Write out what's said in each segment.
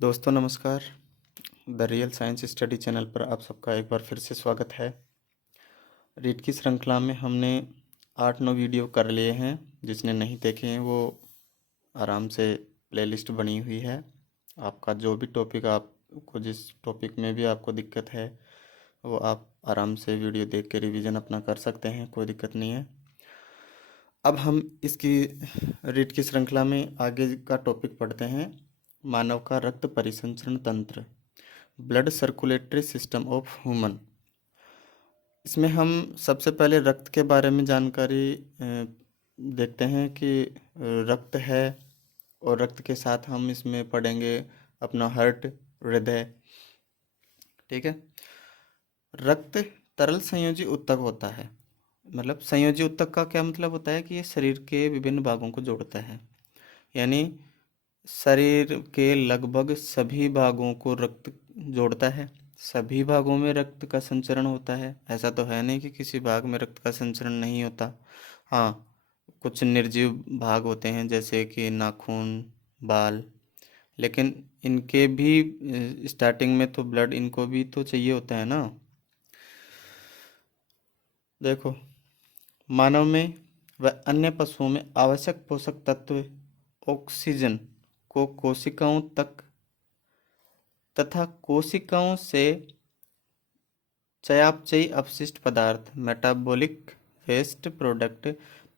दोस्तों नमस्कार। The real science study channel पर आप सबका एक बार फिर से स्वागत है। रीड की श्रृंखला में हमने 8-9 वीडियो कर लिए हैं। जिसने नहीं देखे हैं वो आराम से प्लेलिस्ट बनी हुई है। आपका जो भी टॉपिक, आपको जिस टॉपिक में भी आपको दिक्कत है वो आप आराम से वीडियो देख के रिवीजन अपना कर सकते हैं, कोई दिक्कत नहीं है। अब हम इसकी रीड की श्रृंखला में आगे का टॉपिक पढ़ते हैं। मानव का रक्त परिसंचरण तंत्र, blood circulatory system of human. इसमें हम सबसे पहले रक्त के बारे में जानकारी देखते हैं कि रक्त है, और रक्त के साथ हम इसमें पढ़ेंगे अपना हार्ट, हृदय। ठीक है। रक्त तरल संयोजी ऊतक होता है। मतलब संयोजी ऊतक का क्या मतलब होता है कि ये शरीर के विभिन्न भागों को जोड़ता है। यानी शरीर के लगभग सभी भागों को रक्त जोड़ता है। सभी भागों में रक्त का संचरण होता है। ऐसा तो है नहीं कि किसी भाग में रक्त का संचरण नहीं होता। हाँ, कुछ निर्जीव भाग होते हैं जैसे कि नाखून, बाल, लेकिन इनके भी स्टार्टिंग में तो ब्लड इनको भी तो चाहिए होता है ना। देखो, मानव में व अन्य पशुओं में आवश्यक पोषक तत्व ऑक्सीजन को कोशिकाओं तक तथा कोशिकाओं से चयापचयी अपशिष्ट पदार्थ, मेटाबॉलिक वेस्ट प्रोडक्ट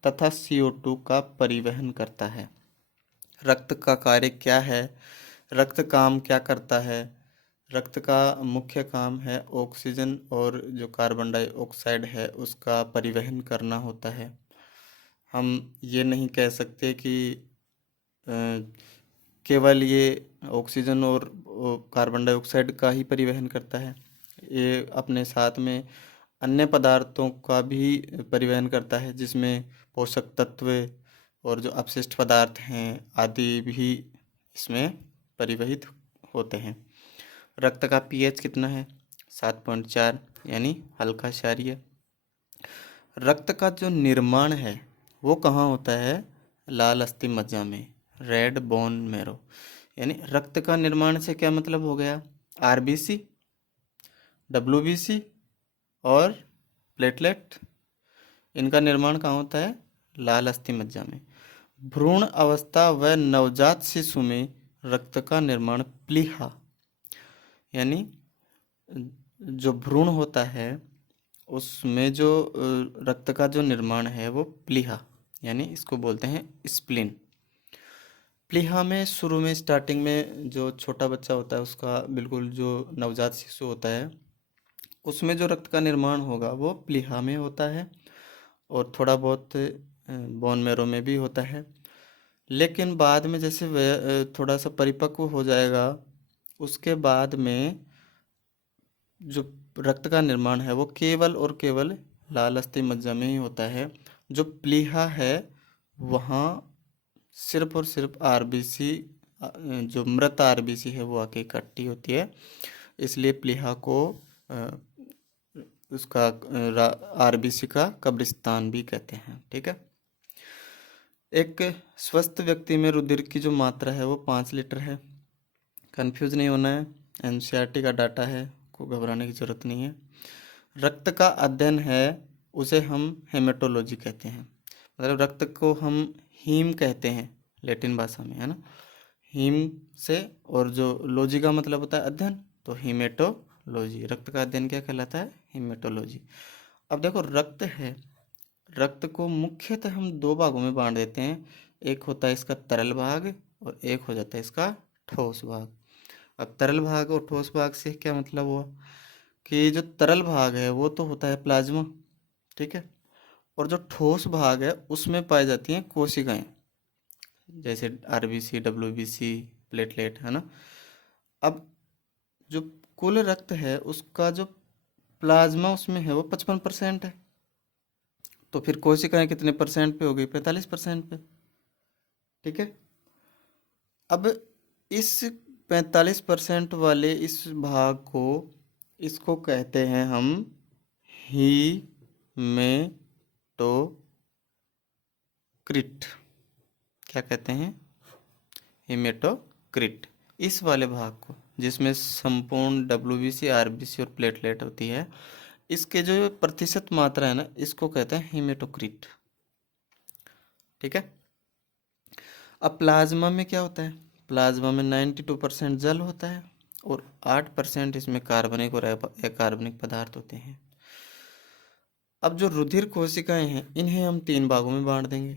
तथा CO2 का परिवहन करता है। रक्त का कार्य क्या है? रक्त काम क्या करता है? रक्त का मुख्य काम है ऑक्सीजन और जो कार्बन डाइऑक्साइड है उसका परिवहन करना होता है। हम ये नहीं कह सकते कि अ, केवल ये ऑक्सीजन और कार्बन डाइऑक्साइड का ही परिवहन करता है। ये अपने साथ में अन्य पदार्थों का भी परिवहन करता है, जिसमें पोषक तत्व और जो अपशिष्ट पदार्थ हैं आदि भी इसमें परिवहित होते हैं। रक्त का pH कितना है? 7.4, यानी हल्का क्षारीय। रक्त का जो निर्माण है वो कहाँ होता है? लाल अस्थि मज्जा में, रेड बोन मैरो। यानी रक्त का निर्माण से क्या मतलब हो गया? RBC, WBC और प्लेटलेट, इनका निर्माण कहाँ होता है? लाल अस्थि मज्जा में। भ्रूण अवस्था व नवजात शिशु में रक्त का निर्माण प्लीहा, यानी जो भ्रूण होता है उसमें जो रक्त का जो निर्माण है वो प्लीहा, यानी इसको बोलते हैं स्प्लीन। प्लीहा में शुरू में स्टार्टिंग में जो छोटा बच्चा होता है उसका, बिल्कुल जो नवजात शिशु होता है उसमें जो रक्त का निर्माण होगा वो प्लीहा में होता है, और थोड़ा बहुत बोन मैरो में भी होता है। लेकिन बाद में जैसे वह थोड़ा सा परिपक्व हो जाएगा, उसके बाद में जो रक्त का निर्माण है वो केवल और केवल लाल अस्थि मज्जा में ही होता है। जो प्लीहा है वहाँ सिर्फ और सिर्फ RBC, जो मृत RBC है वो आके इकट्ठी होती है, इसलिए प्लीहा को उसका RBC का कब्रिस्तान भी कहते हैं। ठीक है। एक स्वस्थ व्यक्ति में रुधिर की जो मात्रा है वो 5 लीटर है। कंफ्यूज नहीं होना है, NCERT का डाटा है, को घबराने की ज़रूरत नहीं है। रक्त का अध्ययन है उसे हम हेमेटोलॉजी कहते हैं। मतलब रक्त को हम हीम कहते हैं लैटिन भाषा में, है ना। हीम से, और जो लॉजी का मतलब होता है अध्ययन, तो हीमेटोलॉजी। रक्त का अध्ययन क्या कहलाता है? हीमेटोलॉजी। अब देखो, रक्त है, रक्त को मुख्यतः हम 2 भागों में बांट देते हैं। एक होता है इसका तरल भाग और एक हो जाता है इसका ठोस भाग। अब तरल भाग और ठोस भाग से क्या मतलब हुआ कि जो तरल भाग है वो तो होता है प्लाज्मा, ठीक है, और जो ठोस भाग है उसमें पाई जाती हैं कोशिकाएं, जैसे RBC, WBC, प्लेटलेट, है ना। अब जो कुल रक्त है उसका जो प्लाज्मा उसमें है वो 55% है, तो फिर कोशिकाएं कितने परसेंट पे हो गई? 45% पे। ठीक है। अब इस 45% वाले इस भाग को, इसको कहते हैं हम हीमेटोक्रिट। क्या कहते हैं? हीमेटोक्रिट। इस वाले भाग को जिसमें संपूर्ण डब्ल्यूबीसी, आरबीसी और प्लेटलेट होती है, इसके जो प्रतिशत मात्रा है ना, इसको कहते हैं हीमेटोक्रिट। ठीक है। अब प्लाज्मा में क्या होता है? प्लाज्मा में 92% जल होता है और 8% इसमें कार्बनिक और अकार्बनिक पदार्थ होते हैं। अब जो रुधिर कोशिकाएं हैं, इन्हें हम 3 भागों में बांट देंगे।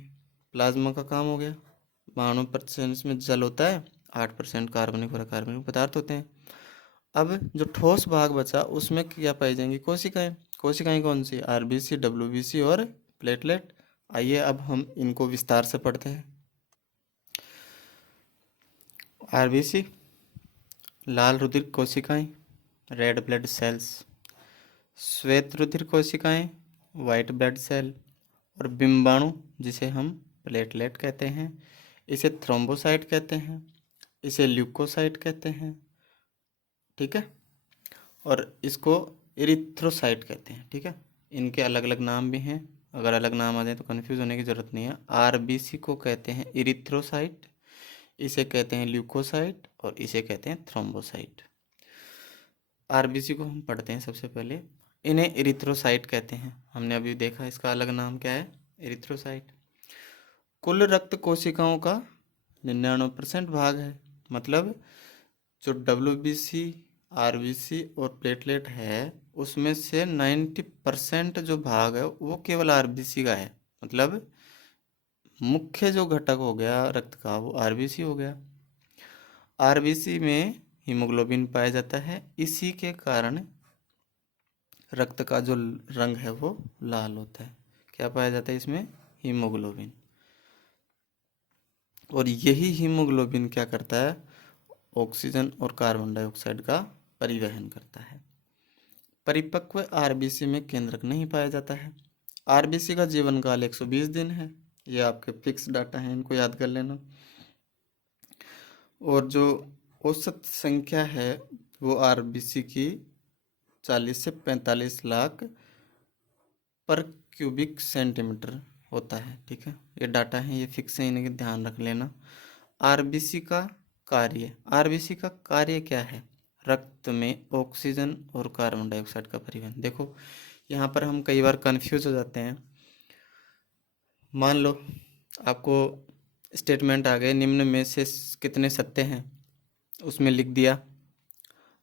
प्लाज्मा का काम हो गया, 92% इसमें जल होता है, 8% कार्बनिक और अकार्बनिक पदार्थ होते हैं। अब जो ठोस भाग बचा उसमें क्या पाई जाएंगी? कोशिकाएं। कोशिकाएं कौन सी? आरबीसी, डब्ल्यूबीसी और प्लेटलेट। आइए अब हम इनको विस्तार से पढ़ते हैं। आरबीसी, लाल रुधिर कोशिकाएं, रेड ब्लड सेल्स। श्वेत रुधिर कोशिकाएं, वाइट ब्लड सेल। और बिंबाणु, जिसे हम प्लेटलेट कहते हैं, इसे थ्रोम्बोसाइट कहते हैं, इसे ल्यूकोसाइट कहते हैं। ठीक है। और इसको इरिथ्रोसाइट कहते हैं। ठीक है। इनके अलग अलग नाम भी हैं, अगर अलग नाम आ जाए तो कन्फ्यूज होने की ज़रूरत नहीं है। आरबीसी को कहते हैं इरिथ्रोसाइट, इसे कहते हैं ल्यूकोसाइट और इसे कहते हैं थ्रोम्बोसाइट। आरबीसी को हम पढ़ते हैं सबसे पहले। इन्हें इरिथ्रोसाइट कहते हैं, हमने अभी देखा इसका अलग नाम क्या है, इरिथ्रोसाइट। कुल रक्त कोशिकाओं का 99% भाग है, मतलब जो डब्ल्यूबीसी, आरबीसी और प्लेटलेट है उसमें से 90% जो भाग है वो केवल आरबीसी का है। मतलब मुख्य जो घटक हो गया रक्त का वो आरबीसी हो गया। आरबीसी में हीमोग्लोबिन पाया जाता है, इसी के कारण रक्त का जो रंग है वो लाल होता है। क्या पाया जाता है इसमें? हीमोग्लोबिन। और यही हीमोग्लोबिन क्या करता है? ऑक्सीजन और कार्बन डाइऑक्साइड का परिवहन करता है। परिपक्व आरबीसी में केंद्रक नहीं पाया जाता है। आरबीसी का जीवन काल 120 दिन है। ये आपके फिक्स डाटा हैं, इनको याद कर लेना। और जो औसत संख्या है वो आरबीसी की 40 से 45 लाख पर क्यूबिक सेंटीमीटर होता है। ठीक है। ये डाटा है, ये फिक्स है, इन्हें ध्यान रख लेना। आरबीसी का कार्य, आरबीसी का कार्य क्या है? रक्त में ऑक्सीजन और कार्बन डाइऑक्साइड का परिवहन। देखो यहाँ पर हम कई बार कंफ्यूज हो जाते हैं। मान लो आपको स्टेटमेंट आ गए, निम्न में से कितने सत्य हैं, उसमें लिख दिया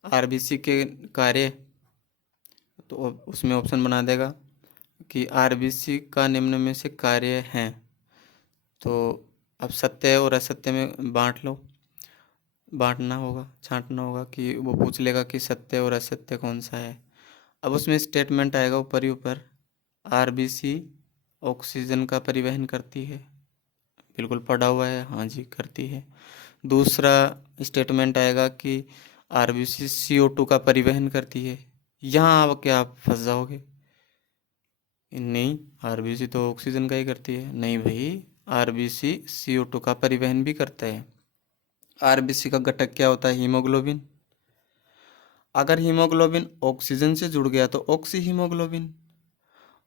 आरबीसी के कार्य, तो उसमें ऑप्शन बना देगा कि आरबीसी का निम्न में से कार्य हैं। तो अब सत्य और असत्य में बांट लो, बांटना होगा, छांटना होगा कि वो पूछ लेगा कि सत्य और असत्य कौन सा है। अब उसमें स्टेटमेंट आएगा ऊपर ही ऊपर, आरबीसी ऑक्सीजन का परिवहन करती है। बिल्कुल पढ़ा हुआ है, हाँ जी करती है। दूसरा स्टेटमेंट आएगा कि आरबीसी CO2 का परिवहन करती है। यहाँ अब क्या आप फंस जाओगे, नहीं आरबीसी तो ऑक्सीजन का ही करती है। नहीं भाई, आरबीसी CO2 का परिवहन भी करता है। आरबीसी का घटक क्या होता है? हीमोग्लोबिन। अगर हीमोग्लोबिन ऑक्सीजन से जुड़ गया तो ऑक्सी हीमोग्लोबिन,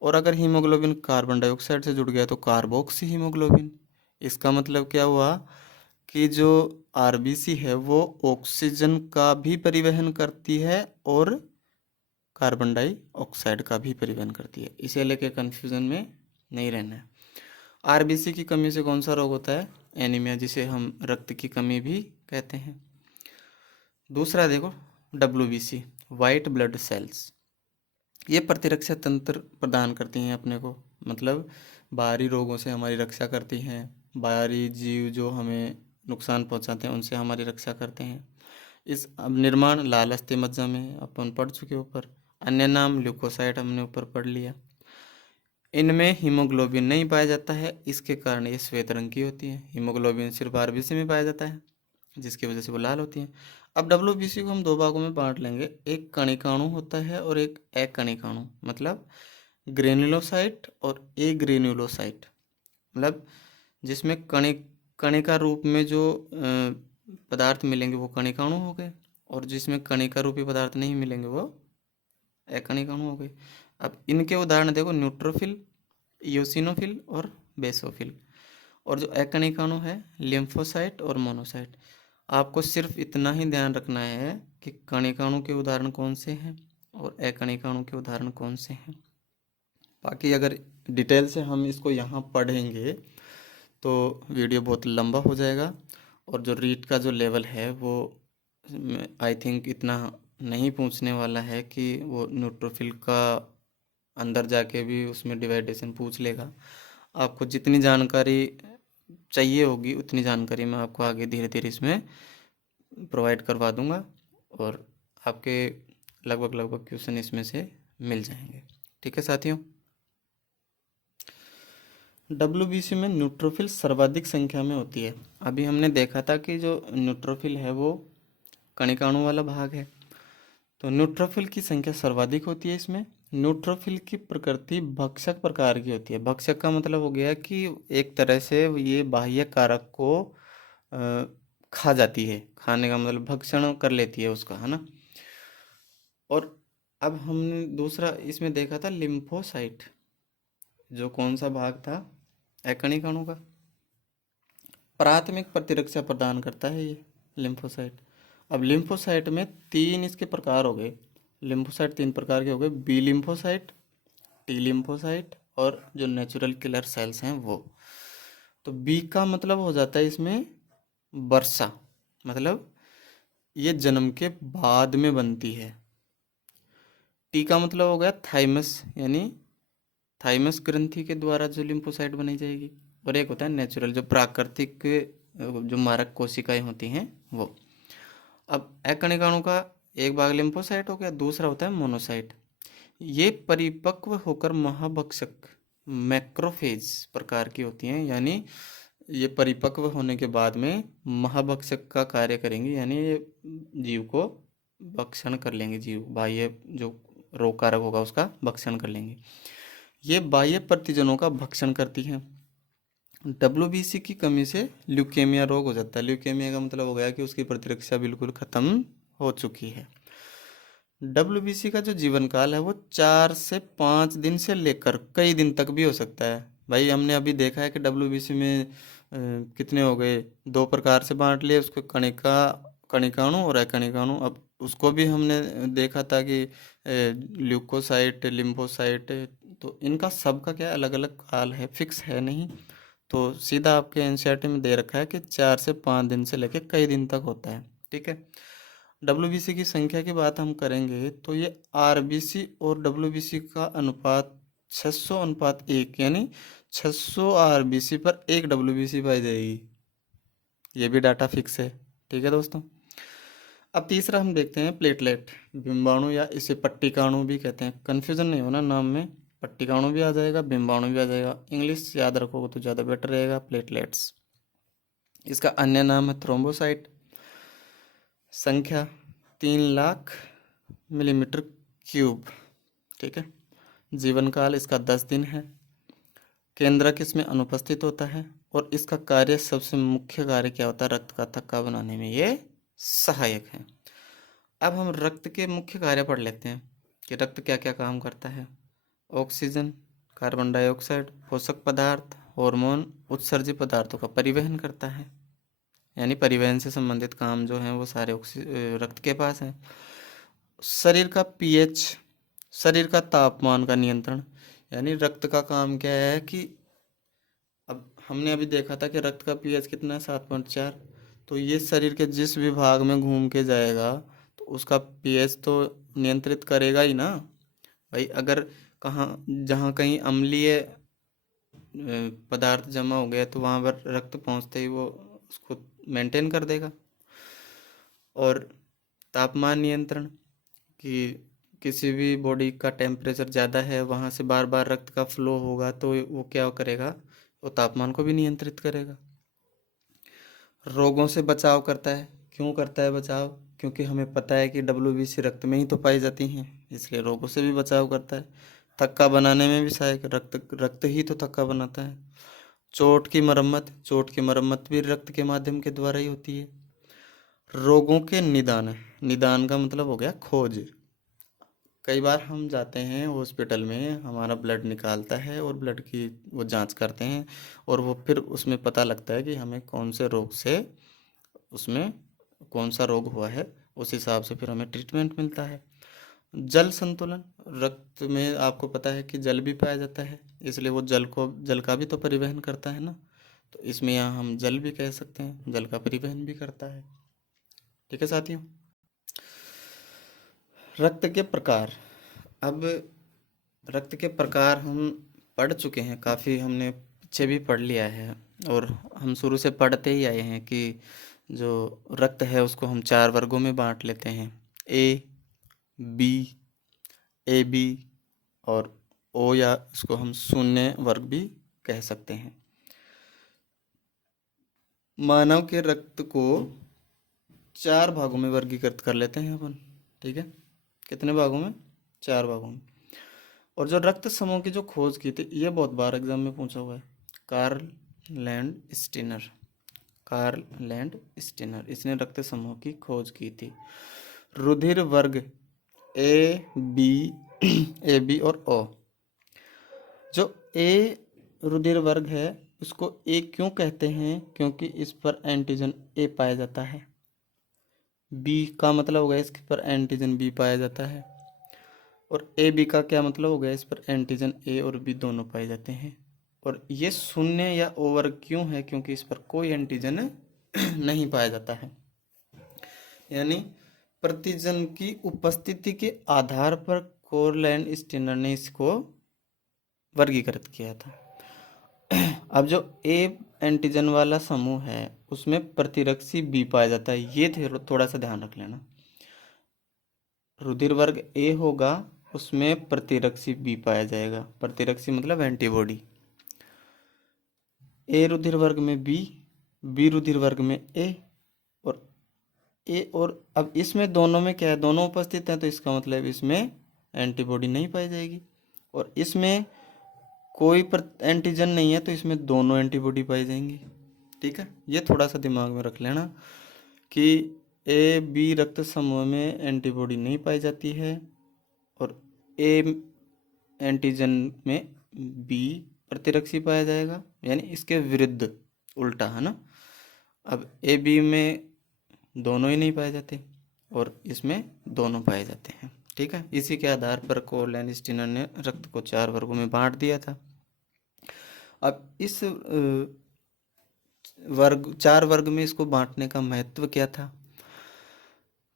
और अगर हीमोग्लोबिन कार्बन डाइऑक्साइड से जुड़ गया तो कार्बोक्सी हीमोग्लोबिन। इसका मतलब क्या हुआ कि जो आरबीसी है वो ऑक्सीजन का भी परिवहन करती है और कार्बन डाइऑक्साइड का भी परिवहन करती है। इसे लेके कन्फ्यूजन में नहीं रहना है। आरबीसी की कमी से कौन सा रोग होता है? एनीमिया, जिसे हम रक्त की कमी भी कहते हैं। दूसरा देखो डब्ल्यूबीसी, वाइट ब्लड सेल्स। ये प्रतिरक्षा तंत्र प्रदान करती हैं अपने को, मतलब बाहरी रोगों से हमारी रक्षा करती हैं। बाहरी जीव जो हमें नुकसान पहुंचाते हैं उनसे हमारी रक्षा करते हैं। इस अब निर्माण लाल अस्थि मज्जा में अपन पढ़ चुके ऊपर। अन्य नाम ल्यूकोसाइट हमने ऊपर पढ़ लिया। इनमें हीमोग्लोबिन नहीं पाया जाता है, इसके कारण ये श्वेत रंग की होती है। हीमोग्लोबिन सिर्फ आरबीसी में पाया जाता है, जिसकी वजह से वो लाल होती हैं। अब डब्ल्यूबीसी को हम 2 भागों में बांट लेंगे, एक कणिकाणु होता है और एक अकणिकाणु, मतलब ग्रेन्युलोसाइट और ए ग्रेन्युलोसाइट। मतलब जिसमें कणिका रूप में जो पदार्थ मिलेंगे वो कणिकाणु हो गए, और जिसमें कणिका रूपी पदार्थ नहीं मिलेंगे वो अकणिकाणु हो गए। अब इनके उदाहरण देखो, न्यूट्रोफिल, इयोसिनोफिल और बेसोफिल। और जो अकणिकाणु है लिम्फोसाइट और मोनोसाइट। आपको सिर्फ इतना ही ध्यान रखना है कि कणिकाणु के उदाहरण कौन से हैं और अकणिकाणु के उदाहरण कौन से हैं। बाकी अगर डिटेल से हम इसको यहाँ पढ़ेंगे तो वीडियो बहुत लंबा हो जाएगा और जो रीड का जो लेवल है वो आई थिंक इतना नहीं पूछने वाला है कि वो न्यूट्रोफिल का अंदर जाके भी उसमें डिवाइडेशन पूछ लेगा। आपको जितनी जानकारी चाहिए होगी उतनी जानकारी मैं आपको आगे धीरे धीरे इसमें प्रोवाइड करवा दूंगा और आपके लगभग क्वेश्चन इसमें से मिल जाएंगे। ठीक है साथियों। WBC में न्यूट्रोफिल सर्वाधिक संख्या में होती है। अभी हमने देखा था कि जो न्यूट्रोफिल है वो कणिकाणु वाला भाग है, तो न्यूट्रोफिल की संख्या सर्वाधिक होती है इसमें। न्यूट्रोफिल की प्रकृति भक्षक प्रकार की होती है। भक्षक का मतलब हो गया कि एक तरह से ये बाह्य कारक को खा जाती है, खाने का मतलब भक्षण कर लेती है उसका, है ना। और अब हमने दूसरा इसमें देखा था लिम्फोसाइट, जो कौन सा भाग था, अकणिकाणु का। प्राथमिक प्रतिरक्षा प्रदान करता है ये लिम्फोसाइट। अब लिम्फोसाइट में तीन इसके प्रकार हो गए। लिम्फोसाइट तीन प्रकार के हो गए, बी लिम्फोसाइट, टी लिम्फोसाइट और जो नेचुरल किलर सेल्स हैं वो। तो बी का मतलब हो जाता है इसमें वर्षा, मतलब ये जन्म के बाद में बनती है। टी का मतलब हो गया थाइमस, यानी थाइमस ग्रंथि के द्वारा जो लिम्फोसाइट बनाई जाएगी। और एक होता है नेचुरल, जो प्राकृतिक जो मारक कोशिकाएं होती हैं वो। अब अकणिकाणु का एक भाग लिम्फोसाइट हो गया, दूसरा होता है मोनोसाइट। ये परिपक्व होकर महाभक्षक मैक्रोफेज प्रकार की होती हैं, यानी ये परिपक्व होने के बाद में महाभक्षक का कार्य करेंगी, यानी ये जीव को भक्षण कर लेंगे, जीव बाह्य जो रोग कारक होगा उसका भक्षण कर लेंगे। ये बाह्य प्रतिजनों का भक्षण करती हैं। WBC की कमी से ल्यूकेमिया रोग हो जाता है। ल्यूकेमिया का मतलब हो गया कि उसकी प्रतिरक्षा बिल्कुल खत्म हो चुकी है। WBC का जो जीवन काल है वो 4 से 5 दिन से लेकर कई दिन तक भी हो सकता है। भाई हमने अभी देखा है कि WBC में कितने हो गए, दो प्रकार से बांट लिए उसको, कणिकाणु और अकणिकाणु। अब उसको भी हमने देखा था कि ल्यूकोसाइट, लिम्फोसाइट, तो इनका सबका क्या अलग अलग काल है, फिक्स है नहीं। तो सीधा आपके एनसीईआरटी में दे रखा है कि 4 से 5 दिन से लेकर कई दिन तक होता है। ठीक है। WBC की संख्या की बात हम करेंगे तो ये RBC और WBC का अनुपात 600:1, यानी 600 RBC पर 1 WBC पाई जाएगी। ये भी डाटा फिक्स है। ठीक है दोस्तों। अब तीसरा हम देखते हैं प्लेटलेट, बिंबाणु, या इसे पट्टिकाणु भी कहते हैं। कन्फ्यूजन नहीं होना नाम में, पट्टिकाणु भी आ जाएगा, बिंबाणु भी आ जाएगा। इंग्लिश याद रखोगे तो ज़्यादा बेटर रहेगा। प्लेटलेट्स, इसका अन्य नाम है थ्रोम्बोसाइट। संख्या 3,00,000 मिलीमीटर क्यूब। ठीक है। जीवन काल इसका 10 दिन है। केंद्रक इसमें अनुपस्थित होता है और इसका कार्य, सबसे मुख्य कार्य क्या होता है, रक्त का थक्का बनाने में ये सहायक है। अब हम रक्त के मुख्य कार्य पढ़ लेते हैं कि रक्त क्या क्या काम करता है। ऑक्सीजन, कार्बन डाइऑक्साइड, पोषक पदार्थ, हार्मोन, उत्सर्जित पदार्थों का परिवहन करता है, यानी परिवहन से संबंधित काम जो हैं वो सारे रक्त के पास हैं। शरीर का pH, शरीर का तापमान का नियंत्रण, यानी रक्त का काम क्या है कि अब हमने अभी देखा था कि रक्त का pH कितना है, 7.4। तो ये शरीर के जिस भी भाग में घूम के जाएगा तो उसका pH तो नियंत्रित करेगा ही ना भाई। अगर जहाँ कहीं अम्लीय पदार्थ जमा हो गया तो वहाँ पर रक्त पहुँचते ही वो उसको मेंटेन कर देगा। और तापमान नियंत्रण, कि किसी भी बॉडी का टेम्परेचर ज़्यादा है, वहाँ से बार बार रक्त का फ्लो होगा तो वो क्या करेगा, वो तापमान को भी नियंत्रित करेगा। रोगों से बचाव करता है। क्यों करता है बचाव? क्योंकि हमें पता है कि WBC रक्त में ही तो पाई जाती हैं, इसलिए रोगों से भी बचाव करता है। थक्का बनाने में भी सहायक, रक्त ही तो थक्का बनाता है। चोट की मरम्मत भी रक्त के माध्यम के द्वारा ही होती है। रोगों के निदान का मतलब हो गया खोज। कई बार हम जाते हैं हॉस्पिटल में, हमारा ब्लड निकालता है और ब्लड की वो जांच करते हैं और वो फिर उसमें पता लगता है कि हमें कौन से रोग से उसमें कौन सा रोग हुआ है, उस हिसाब से फिर हमें ट्रीटमेंट मिलता है। जल संतुलन, रक्त में आपको पता है कि जल भी पाया जाता है, इसलिए वो जल का भी तो परिवहन करता है ना, तो इसमें यहाँ हम जल भी कह सकते हैं, जल का परिवहन भी करता है। ठीक है साथियों। रक्त के प्रकार, अब रक्त के प्रकार हम पढ़ चुके हैं, काफ़ी हमने पीछे भी पढ़ लिया है, और हम शुरू से पढ़ते ही आए हैं कि जो रक्त है उसको हम 4 वर्गों में बांट लेते हैं, ए बी, ए बी और ओ, या इसको हम शून्य वर्ग भी कह सकते हैं। मानव के रक्त को 4 भागों में वर्गीकृत कर लेते हैं अपन। ठीक है, कितने भागों में? 4 भागों में। और जो रक्त समूह की जो खोज की थी, ये बहुत बार एग्जाम में पूछा हुआ है, Karl Landsteiner. Karl Landsteiner, इसने रक्त समूह की खोज की थी। रुधिर वर्ग ए बी और ओ। जो ए रुधिर वर्ग है उसको ए क्यों कहते हैं? क्योंकि इस पर एंटीजन ए पाया जाता है। बी का मतलब हो गया इसके पर एंटीजन बी पाया जाता है, और ए बी का क्या मतलब हो गया? इस पर एंटीजन ए और बी दोनों पाए जाते हैं। और ये शून्य या ओ वर्ग क्यों है? क्योंकि इस पर कोई एंटीजन नहीं पाया जाता है। यानी प्रतिजन की उपस्थिति के आधार पर कार्ल स्टीनर ने इसको वर्गीकृत किया था। अब जो ए एंटीजन वाला समूह है उसमें प्रतिरक्षी बी पाया जाता है, ये थोड़ा सा ध्यान रख लेना। रुधिर वर्ग ए होगा, उसमें प्रतिरक्षी बी पाया जाएगा। प्रतिरक्षी मतलब एंटीबॉडी। ए रुधिर वर्ग में बी रुधिर वर्ग में ए, और अब इसमें दोनों में क्या है? दोनों उपस्थित हैं, तो इसका मतलब इसमें एंटीबॉडी नहीं पाई जाएगी। और इसमें कोई एंटीजन नहीं है, तो इसमें दोनों एंटीबॉडी पाई जाएंगी। ठीक है, ये थोड़ा सा दिमाग में रख लेना कि ए बी रक्त समूह में एंटीबॉडी नहीं पाई जाती है, और ए एंटीजन में बी प्रतिरक्षी पाया जाएगा, यानी इसके विरुद्ध, उल्टा है ना। अब ए बी में दोनों ही नहीं पाए जाते और इसमें दोनों पाए जाते हैं। ठीक है, इसी के आधार पर कार्ल स्टीनर ने रक्त को 4 वर्गों में बांट दिया था। अब इस 4 वर्ग में इसको बांटने का महत्व क्या था?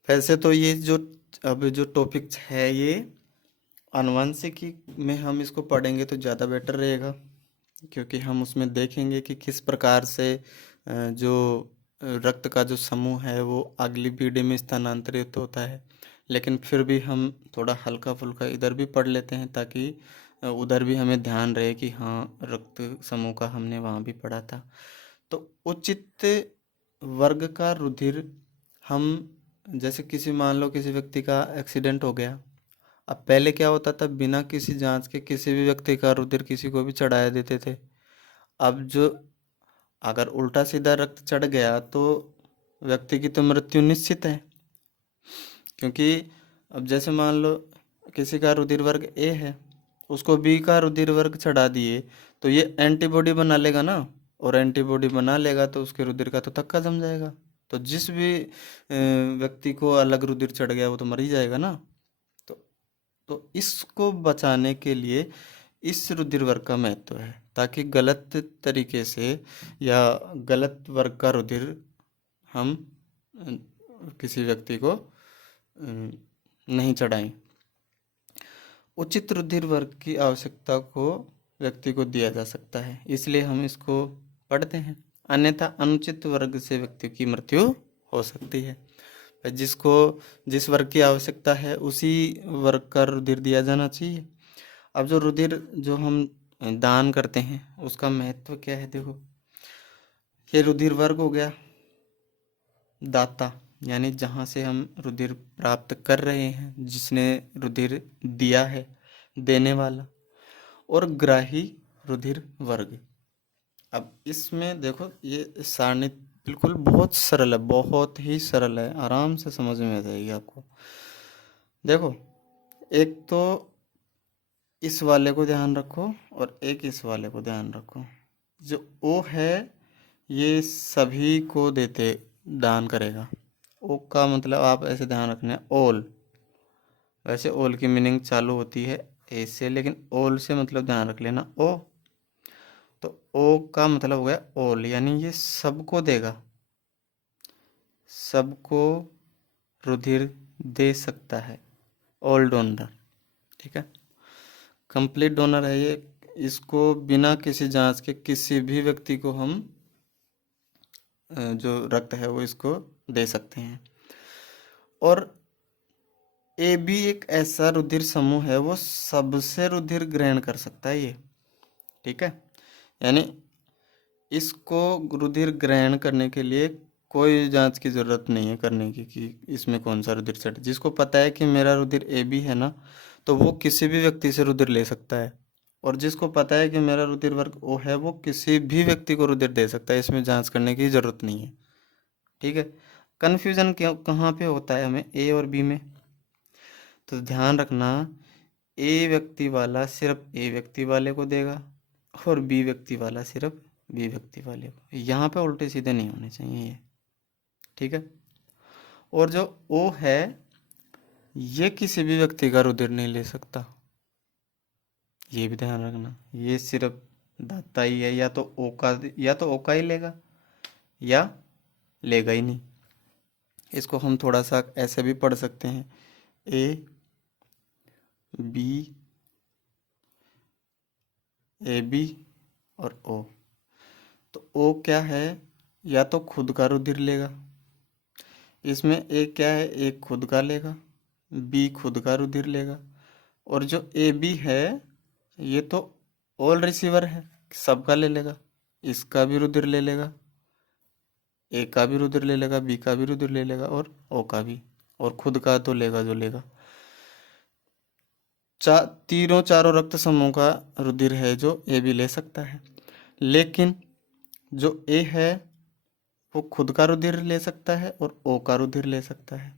वैसे तो ये जो टॉपिक है ये आनुवंशिकी में हम इसको पढ़ेंगे तो ज़्यादा बेटर रहेगा, क्योंकि हम उसमें देखेंगे कि किस प्रकार से जो रक्त का जो समूह है वो अगली पीढ़ी में स्थानांतरित होता है। लेकिन फिर भी हम थोड़ा हल्का फुल्का इधर भी पढ़ लेते हैं, ताकि उधर भी हमें ध्यान रहे कि हाँ रक्त समूह का हमने वहाँ भी पढ़ा था। तो उचित वर्ग का रुधिर हम, जैसे मान लो किसी व्यक्ति का एक्सीडेंट हो गया, अब पहले क्या होता था, बिना किसी जांच के किसी भी व्यक्ति का रुधिर किसी को भी चढ़ाया देते थे। अब जो अगर उल्टा सीधा रक्त चढ़ गया तो व्यक्ति की तो मृत्यु निश्चित है, क्योंकि अब जैसे मान लो किसी का रुधिर वर्ग ए है, उसको बी का रुधिर वर्ग चढ़ा दिए तो ये एंटीबॉडी बना लेगा ना, और एंटीबॉडी बना लेगा तो उसके रुधिर का तो थक्का जम जाएगा। तो जिस भी व्यक्ति को अलग रुधिर चढ़ गया वो तो मर ही जाएगा ना। तो इसको बचाने के लिए इस रुधिर वर्ग का महत्व है, ताकि गलत तरीके से या गलत वर्ग का रुधिर हम किसी व्यक्ति को नहीं चढ़ाएं। उचित रुधिर वर्ग की आवश्यकता को व्यक्ति को दिया जा सकता है, इसलिए हम इसको पढ़ते हैं। अन्यथा अनुचित वर्ग से व्यक्ति की मृत्यु हो सकती है। जिस वर्ग की आवश्यकता है उसी वर्ग का रुधिर दिया जाना चाहिए। अब जो रुधिर जो हम दान करते हैं उसका महत्व क्या है? देखो, ये रुधिर वर्ग हो गया दाता, यानी जहाँ से हम रुधिर प्राप्त कर रहे हैं, जिसने रुधिर दिया है, देने वाला, और ग्राही रुधिर वर्ग। अब इसमें देखो ये सारणी बिल्कुल बहुत सरल है, बहुत ही सरल है, आराम से समझ में आ जाएगी आपको। देखो, एक तो इस वाले को ध्यान रखो और एक इस वाले को ध्यान रखो। जो ओ है ये सभी को दान करेगा, ओ का मतलब आप ऐसे ध्यान रखना, ओल। वैसे ओल की मीनिंग चालू होती है ए से, लेकिन ओल से मतलब ध्यान रख लेना ओ। तो ओ का मतलब हो गया ओल, यानी ये सबको देगा, सबको रुधिर दे सकता है, ऑल डोनर। ठीक है, कंप्लीट डोनर है ये। इसको बिना किसी जांच के किसी भी व्यक्ति को हम जो रक्त है वो इसको दे सकते हैं। और ए भी एक ऐसा रुधिर समूह है, वो सबसे रुधिर ग्रहण कर सकता है ये। ठीक है, यानी इसको रुधिर ग्रहण करने के लिए कोई जांच की जरूरत नहीं है करने की कि इसमें कौन सा रुधिर सेट। जिसको पता है कि मेरा रुधिर ए बी है ना, तो वो किसी भी व्यक्ति से रुधिर ले सकता है। और जिसको पता है कि मेरा रुधिर वर्ग ओ है, वो किसी भी व्यक्ति को रुधिर दे सकता है, इसमें जांच करने की जरूरत नहीं है। ठीक है, कन्फ्यूजन क्यों कहाँ पे होता है हमें ए और बी में, तो ध्यान रखना, ए व्यक्ति वाला सिर्फ ए व्यक्ति वाले को देगा और बी व्यक्ति वाला सिर्फ बी व्यक्ति वाले को। यहाँ पे उल्टे सीधे नहीं होने चाहिए ये। ठीक है, और जो ओ है ये किसी भी व्यक्ति का रुधिर नहीं ले सकता, ये भी ध्यान रखना। ये सिर्फ दाता ही है, या तो ओ का ही लेगा या लेगा ही नहीं। इसको हम थोड़ा सा ऐसे भी पढ़ सकते हैं, ए बी, ए बी और ओ। तो ओ क्या है, या तो खुद का रुधिर लेगा, इसमें ए क्या है, ए खुद का लेगा, बी खुद का रुधिर लेगा। और जो ए बी है ये तो ऑल रिसीवर है, सबका ले लेगा, इसका भी रुधिर ले लेगा, ए का भी रुधिर ले लेगा, बी का भी रुधिर ले लेगा और ओ का भी, और खुद का तो लेगा जो लेगा। तीनों चारों रक्त समूह का रुधिर है जो ए भी ले सकता है। लेकिन जो ए है वो खुद का रुधिर ले सकता है और ओ का रुधिर ले सकता है,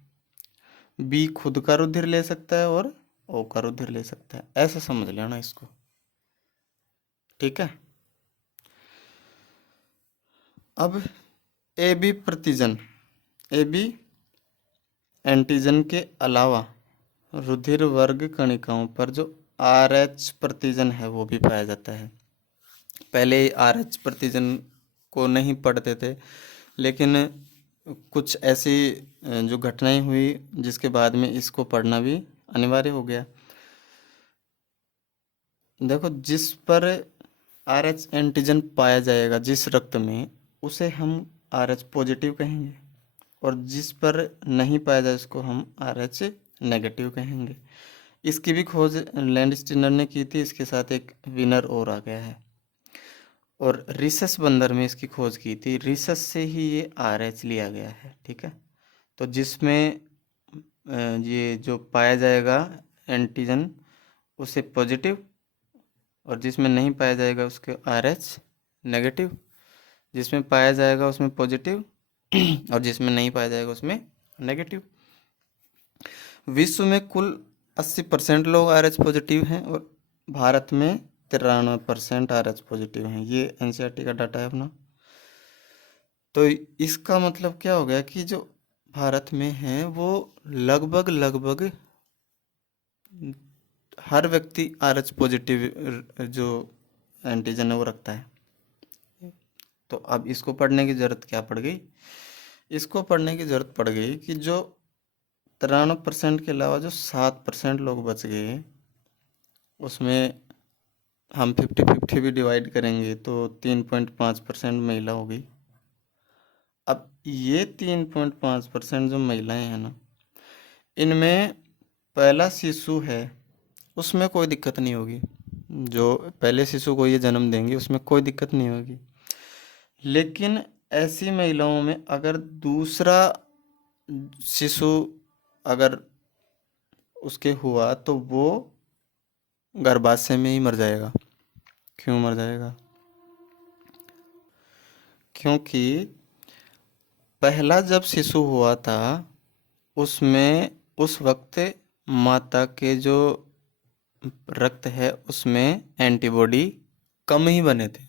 बी खुद का रुधिर ले सकता है और ओ का रुधिर ले सकता है। ऐसा समझ लेना इसको। ठीक है, अब ए बी प्रतिजन, ए बी एंटीजन के अलावा रुधिर वर्ग कणिकाओं पर जो आर एच प्रतिजन है वो भी पाया जाता है। पहले आर एच प्रतिजन को नहीं पढ़ते थे, लेकिन कुछ ऐसी जो घटनाएं हुई जिसके बाद में इसको पढ़ना भी अनिवार्य हो गया। देखो, जिस पर आर एच एंटीजन पाया जाएगा जिस रक्त में, उसे हम आर एच पॉजिटिव कहेंगे, और जिस पर नहीं पाया जाए उसको हम आर एच नेगेटिव कहेंगे। इसकी भी खोज लैंडस्टीनर ने की थी, इसके साथ एक विनर और आ गया है। और रिसस बंदर में इसकी खोज की थी, रिसस से ही ये आर एच लिया गया है। ठीक है, तो जिसमें ये जो पाया जाएगा एंटीजन उसे पॉजिटिव, और जिसमें नहीं पाया जाएगा उसके आर एच नेगेटिव, जिसमें पाया जाएगा उसमें पॉजिटिव और जिसमें नहीं पाया जाएगा उसमें नेगेटिव। विश्व में कुल 80% लोग आर एच पॉजिटिव हैं और भारत में 93% आर एच पॉजिटिव हैं। ये एनसीईआरटी का डाटा है अपना। तो इसका मतलब क्या हो गया कि जो भारत में है वो लगभग लगभग हर व्यक्ति आर एच पॉजिटिव जो एंटीजन है वो रखता है। तो अब इसको पढ़ने की ज़रूरत क्या पड़ गई, इसको पढ़ने की ज़रूरत पड़ गई कि जो 93% के अलावा जो 7% लोग बच गए, उसमें हम 50-50 भी डिवाइड करेंगे तो 3.5% महिला हो गई। अब ये 3.5% जो महिलाएं हैं ना, इनमें पहला शिशु है उसमें कोई दिक्कत नहीं होगी, जो पहले शिशु को ये जन्म देंगे उसमें कोई दिक्कत नहीं होगी। लेकिन ऐसी महिलाओं में अगर दूसरा शिशु अगर उसके हुआ तो वो गर्भाशय में ही मर जाएगा। क्यों मर जाएगा, क्योंकि पहला जब शिशु हुआ था उसमें उस वक्त माता के जो रक्त है उसमें एंटीबॉडी कम ही बने थे,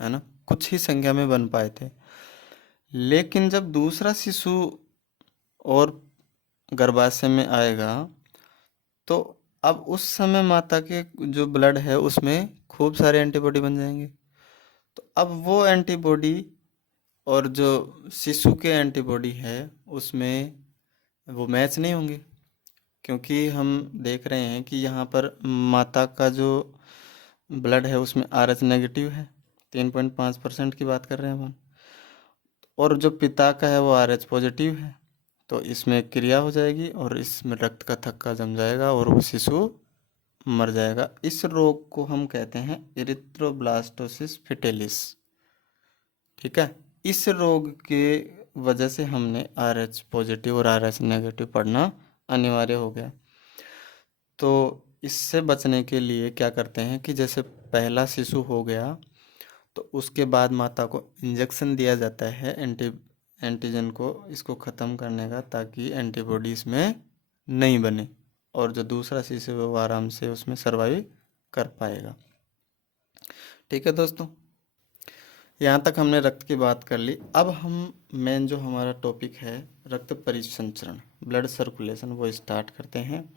है ना, कुछ ही संख्या में बन पाए थे। लेकिन जब दूसरा शिशु और गर्भाशय में आएगा, तो अब उस समय माता के जो ब्लड है उसमें खूब सारे एंटीबॉडी बन जाएंगे। तो अब वो एंटीबॉडी और जो शिशु के एंटीबॉडी है उसमें वो मैच नहीं होंगे, क्योंकि हम देख रहे हैं कि यहाँ पर माता का जो ब्लड है उसमें RH नेगेटिव है, 3.5% की बात कर रहे हैं हम, और जो पिता का है वो RH पॉजिटिव है। तो इसमें क्रिया हो जाएगी और इसमें रक्त का थक्का जम जाएगा और वो शिशु मर जाएगा। इस रोग को हम कहते हैं इरिथ्रोब्लास्टोसिस फिटेलिस। ठीक है, इस रोग के वजह से हमने RH पॉजिटिव और RH नेगेटिव पढ़ना अनिवार्य हो गया। तो इससे बचने के लिए क्या करते हैं कि जैसे पहला शिशु हो गया तो उसके बाद माता को इंजेक्शन दिया जाता है एंटीजन को इसको ख़त्म करने का, ताकि एंटीबॉडी इसमें नहीं बने और जो दूसरा शिशु है वो आराम से उसमें सर्वाइव कर पाएगा। ठीक है दोस्तों, यहाँ तक हमने रक्त की बात कर ली। अब हम मेन जो हमारा टॉपिक है रक्त परिसंचरण, ब्लड सर्कुलेशन, वो स्टार्ट करते हैं।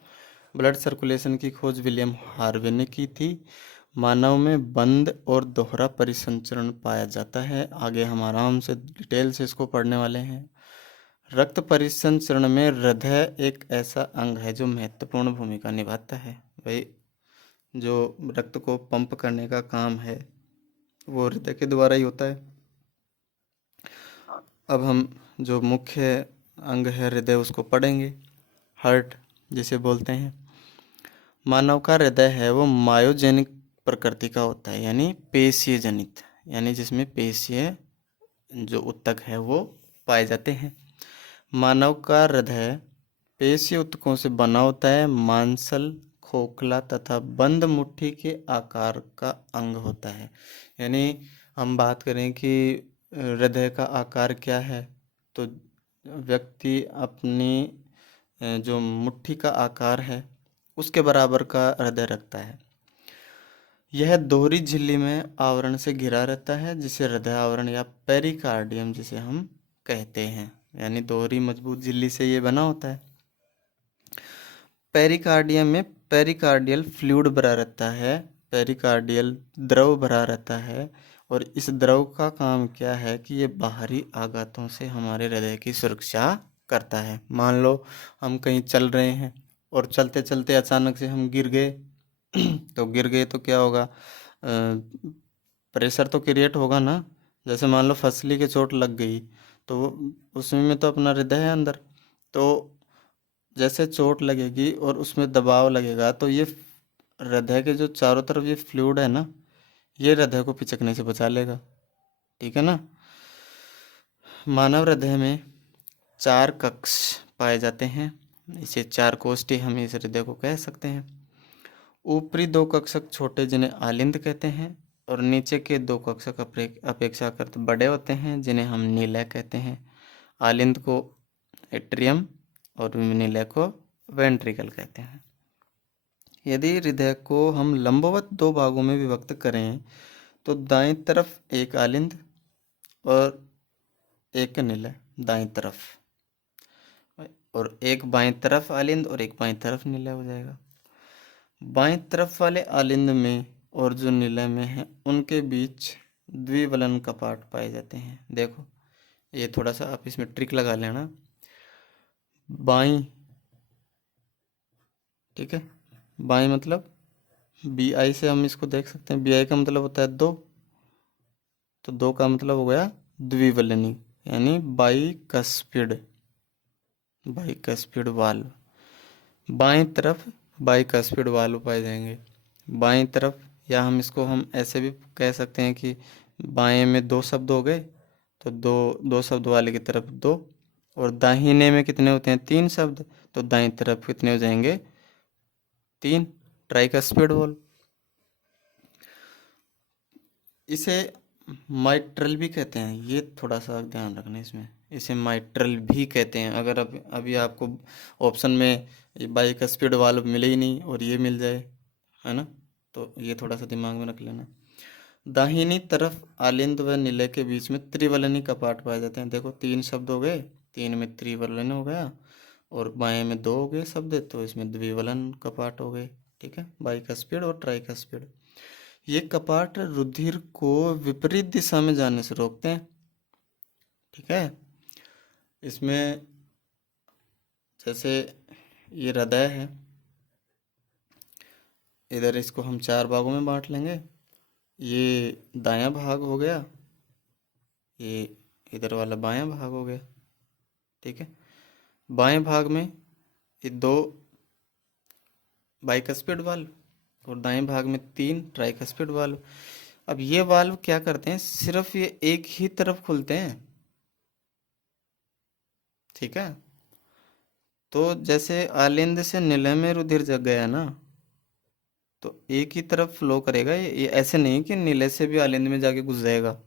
ब्लड सर्कुलेशन की खोज विलियम हार्वे ने की थी। मानव में बंद और दोहरा परिसंचरण पाया जाता है। आगे हम आराम से डिटेल से इसको पढ़ने वाले हैं। रक्त परिसंचरण में हृदय एक ऐसा अंग है जो महत्वपूर्ण भूमिका निभाता है। भाई, जो रक्त को पंप करने का काम है वो हृदय के द्वारा ही होता है। अब हम जो मुख्य अंग है हृदय उसको पढ़ेंगे। हार्ट जिसे बोलते हैं। मानव का हृदय है वो मायोजेनिक प्रकृति का होता है, यानी पेशीय जनित, यानी जिसमें पेशीय जो ऊतक है वो पाए जाते हैं। मानव का हृदय पेशीय ऊतकों से बना होता है। मांसल, खोखला तथा बंद मुट्ठी के आकार का अंग होता है। यानी हम बात करें कि हृदय का आकार क्या है, तो व्यक्ति अपनी जो मुट्ठी का आकार है उसके बराबर का हृदय रखता है। यह दोहरी झिल्ली में आवरण से घिरा रहता है, जिसे हृदय आवरण या पेरिकार्डियम जिसे हम कहते हैं, यानी दोहरी मजबूत झिल्ली से ये बना होता है। पेरिकार्डियम में पेरिकार्डियल फ्लूइड भरा रहता है, पेरिकार्डियल द्रव भरा रहता है, और इस द्रव का काम क्या है कि ये बाहरी आघातों से हमारे हृदय की सुरक्षा करता है। मान लो हम कहीं चल रहे हैं और चलते चलते अचानक से हम गिर गए तो गिर गए तो क्या होगा, प्रेशर तो क्रिएट होगा ना। जैसे मान लो फसली के चोट लग गई तो उसमें में तो अपना हृदय है अंदर, तो जैसे चोट लगेगी और उसमें दबाव लगेगा तो ये हृदय के जो चारों तरफ ये फ्लूइड है ना, ये हृदय को पिचकने से बचा लेगा। ठीक है ना। मानव हृदय में 4 कक्ष पाए जाते हैं, इसे 4 कोष्ठी हम इस हृदय को कह सकते हैं। ऊपरी 2 कक्षक छोटे जिन्हें आलिंद कहते हैं, और नीचे के 2 कक्षक अपेक्षाकृत बड़े होते हैं जिन्हें हम निलय कहते हैं। आलिंद को एट्रियम और निलय को वेंट्रिकल कहते हैं। यदि हृदय को हम लंबवत 2 भागों में विभक्त करें तो दाईं तरफ एक आलिंद और एक निलय दाईं तरफ, और एक बाईं तरफ आलिंद और एक बाईं तरफ निलय हो जाएगा। बाईं तरफ वाले आलिंद में और जो निलय में है उनके बीच द्विवलन कपाट पाए जाते हैं। देखो ये थोड़ा सा आप इसमें ट्रिक लगा लेना। बाईं, ठीक है, बाईं मतलब BI से हम इसको देख सकते हैं। BI का मतलब होता है 2, तो 2 का मतलब हो गया द्विवलनी, यानी बाइकस्पिड, बाइकस्पिड वाल्व। बाईं तरफ बाइकस्पिड वाल्व पाए जाएंगे। बाईं तरफ, या हम इसको हम ऐसे भी कह सकते हैं कि बाएं में 2 शब्द हो गए तो 2 शब्द वाले की तरफ 2, और दाहिने में कितने होते हैं 3 शब्द, तो दाईं तरफ कितने हो जाएंगे 3, ट्राइकस्पिड वाल्व। इसे माइट्रल भी कहते हैं, ये थोड़ा सा ध्यान रखना इसमें, इसे माइट्रल भी कहते हैं। अगर अभी आपको ऑप्शन में बाइकस्पिड वाल्व मिले ही नहीं और ये मिल जाए, है ना, तो ये थोड़ा सा दिमाग में रख लेना। दाहिनी तरफ आलिंद व निलय के बीच में त्रिवलनी कपाट पाए जाते हैं। देखो 3 शब्द हो गए 3 में त्रिवलन हो गया और बाएं में 2 हो गए शब्द, तो इसमें द्विवलन कपाट हो गए। ठीक है, बाइकस्पिड और ट्राइकस्पिड। ये कपाट रुधिर को विपरीत दिशा में जाने से रोकते हैं। ठीक है, इसमें जैसे ये हृदय है, इधर इसको हम 4 भागों में बांट लेंगे। ये दायां भाग हो गया, ये इधर वाला बायां भाग हो गया। ठीक है, बाएं भाग में ये 2 बाइकस्पिड वाल्व और दाएं भाग में 3 ट्राइकस्पिड वाल्व। अब ये वाल्व क्या करते हैं, सिर्फ ये एक ही तरफ खुलते हैं। ठीक है, तो जैसे आलिंद से निलय में रुधिर जग गया ना, तो एक ही तरफ फ्लो करेगा। ये ऐसे नहीं कि निलय से भी आलिंद में जाके घुस जाएगा।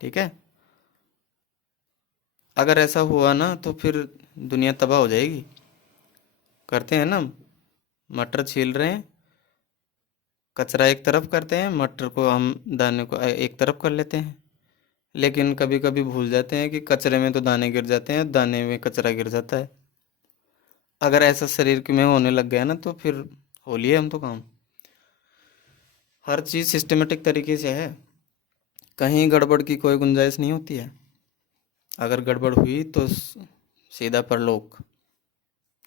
ठीक है, अगर ऐसा हुआ ना तो फिर दुनिया तबाह हो जाएगी। करते हैं ना, मटर छील रहे हैं, कचरा एक तरफ करते हैं, मटर को हम दाने को एक तरफ कर लेते हैं, लेकिन कभी कभी भूल जाते हैं कि कचरे में तो दाने गिर जाते हैं, दाने में कचरा गिर जाता है। अगर ऐसा शरीर में होने लग गया ना तो फिर हो लिए हम तो काम। हर चीज़ सिस्टमेटिक तरीके से है, कहीं गड़बड़ की कोई गुंजाइश नहीं होती है। अगर गड़बड़ हुई तो सीधा परलोक।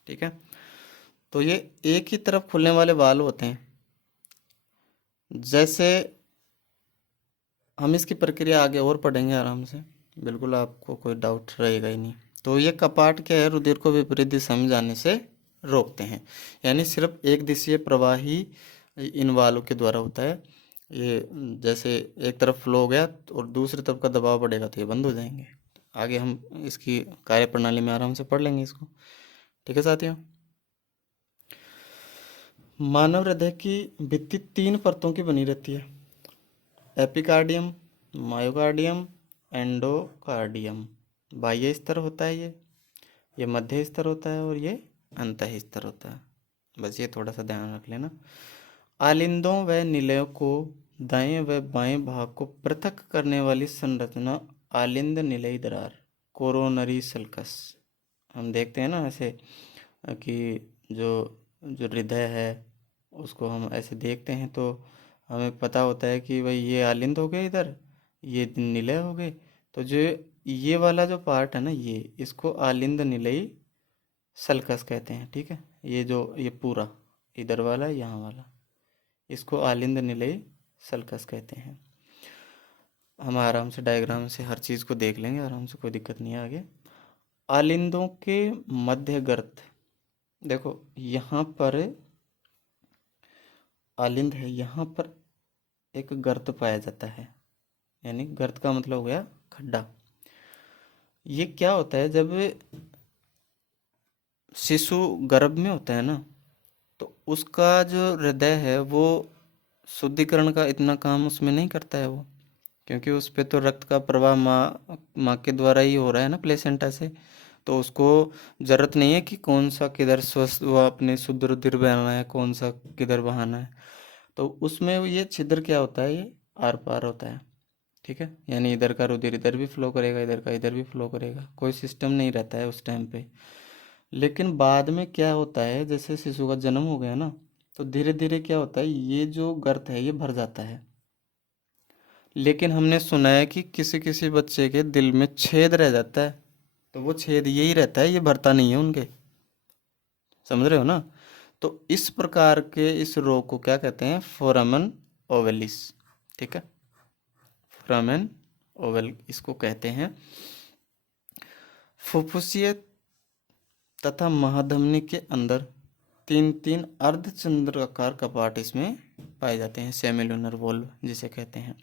ठीक है, तो ये एक ही तरफ खुलने वाले वाल्व होते हैं। जैसे हम इसकी प्रक्रिया आगे और पढ़ेंगे आराम से, बिल्कुल आपको कोई डाउट रहेगा ही नहीं। तो ये कपाट क्या है, रुधिर को विपरीत दिशा में जाने से रोकते हैं, यानी सिर्फ एक दिशीय प्रवाह ही इन वाल्व के द्वारा होता है। ये जैसे एक तरफ फ्लो हो गया और दूसरी तरफ का दबाव बढ़ेगा तो ये बंद हो जाएंगे। आगे हम इसकी कार्यप्रणाली में आराम से पढ़ लेंगे इसको। ठीक है साथियों, मानव हृदय की भित्ति 3 परतों की बनी रहती है, एपिकार्डियम, मायोकार्डियम, एंडोकार्डियम। बाह्य स्तर होता है ये मध्य स्तर होता है और ये अंतः स्तर होता है। बस ये थोड़ा सा ध्यान रख लेना। आलिंदों व निलयों को दाएं व बाएं भाग को पृथक करने वाली संरचना आलिंद निलयी दरार, कोरोनरी सल्कस। हम देखते हैं ना ऐसे कि जो जो हृदय है उसको हम ऐसे देखते हैं तो हमें पता होता है कि भाई ये आलिंद हो गए, इधर ये निलय हो गए। तो जो ये वाला जो पार्ट है ना, ये इसको आलिंद निलयी सल्कस कहते हैं। ठीक है, ये जो ये पूरा इधर वाला यहाँ वाला, इसको आलिंद निलयी सल्कस कहते हैं। हम आराम से डायग्राम से हर चीज़ को देख लेंगे आराम से, कोई दिक्कत नहीं है आगे। आलिंदों के मध्य गर्त, देखो यहाँ पर आलिंद है, यहाँ पर एक गर्त पाया जाता है, यानी गर्त का मतलब हो गया खड्डा। ये क्या होता है, जब शिशु गर्भ में होता है ना तो उसका जो हृदय है वो शुद्धिकरण का इतना काम उसमें नहीं करता है वो, क्योंकि उस पर तो रक्त का प्रवाह माँ के द्वारा ही हो रहा है ना, प्लेसेंटा से। तो उसको ज़रूरत नहीं है कि कौन सा किधर स्वस्थ वो अपने शुद्ध रुधिर बहाना है, कौन सा किधर बहाना है। तो उसमें ये छिद्र क्या होता है, ये आर पार होता है। ठीक है, यानी इधर का रुधिर इधर भी फ्लो करेगा, इधर का इधर भी फ्लो करेगा, कोई सिस्टम नहीं रहता है उस टाइम पे। लेकिन बाद में क्या होता है, जैसे शिशु का जन्म हो गया ना तो धीरे धीरे क्या होता है, ये जो गर्त है ये भर जाता है। लेकिन हमने सुना है कि किसी किसी बच्चे के दिल में छेद रह जाता है, तो वो छेद यही रहता है, ये भरता नहीं है उनके। समझ रहे हो ना? तो इस प्रकार के इस रोग को क्या कहते हैं, फोरामन ओवेलिस। ठीक है, फोरामन ओवेल इसको कहते हैं। फुफ्फुसीय तथा महाधमनी के अंदर 3 अर्धचंद्राकार कपाट इसमें पाए जाते हैं, सेमिलुनर वोल्व जिसे कहते हैं।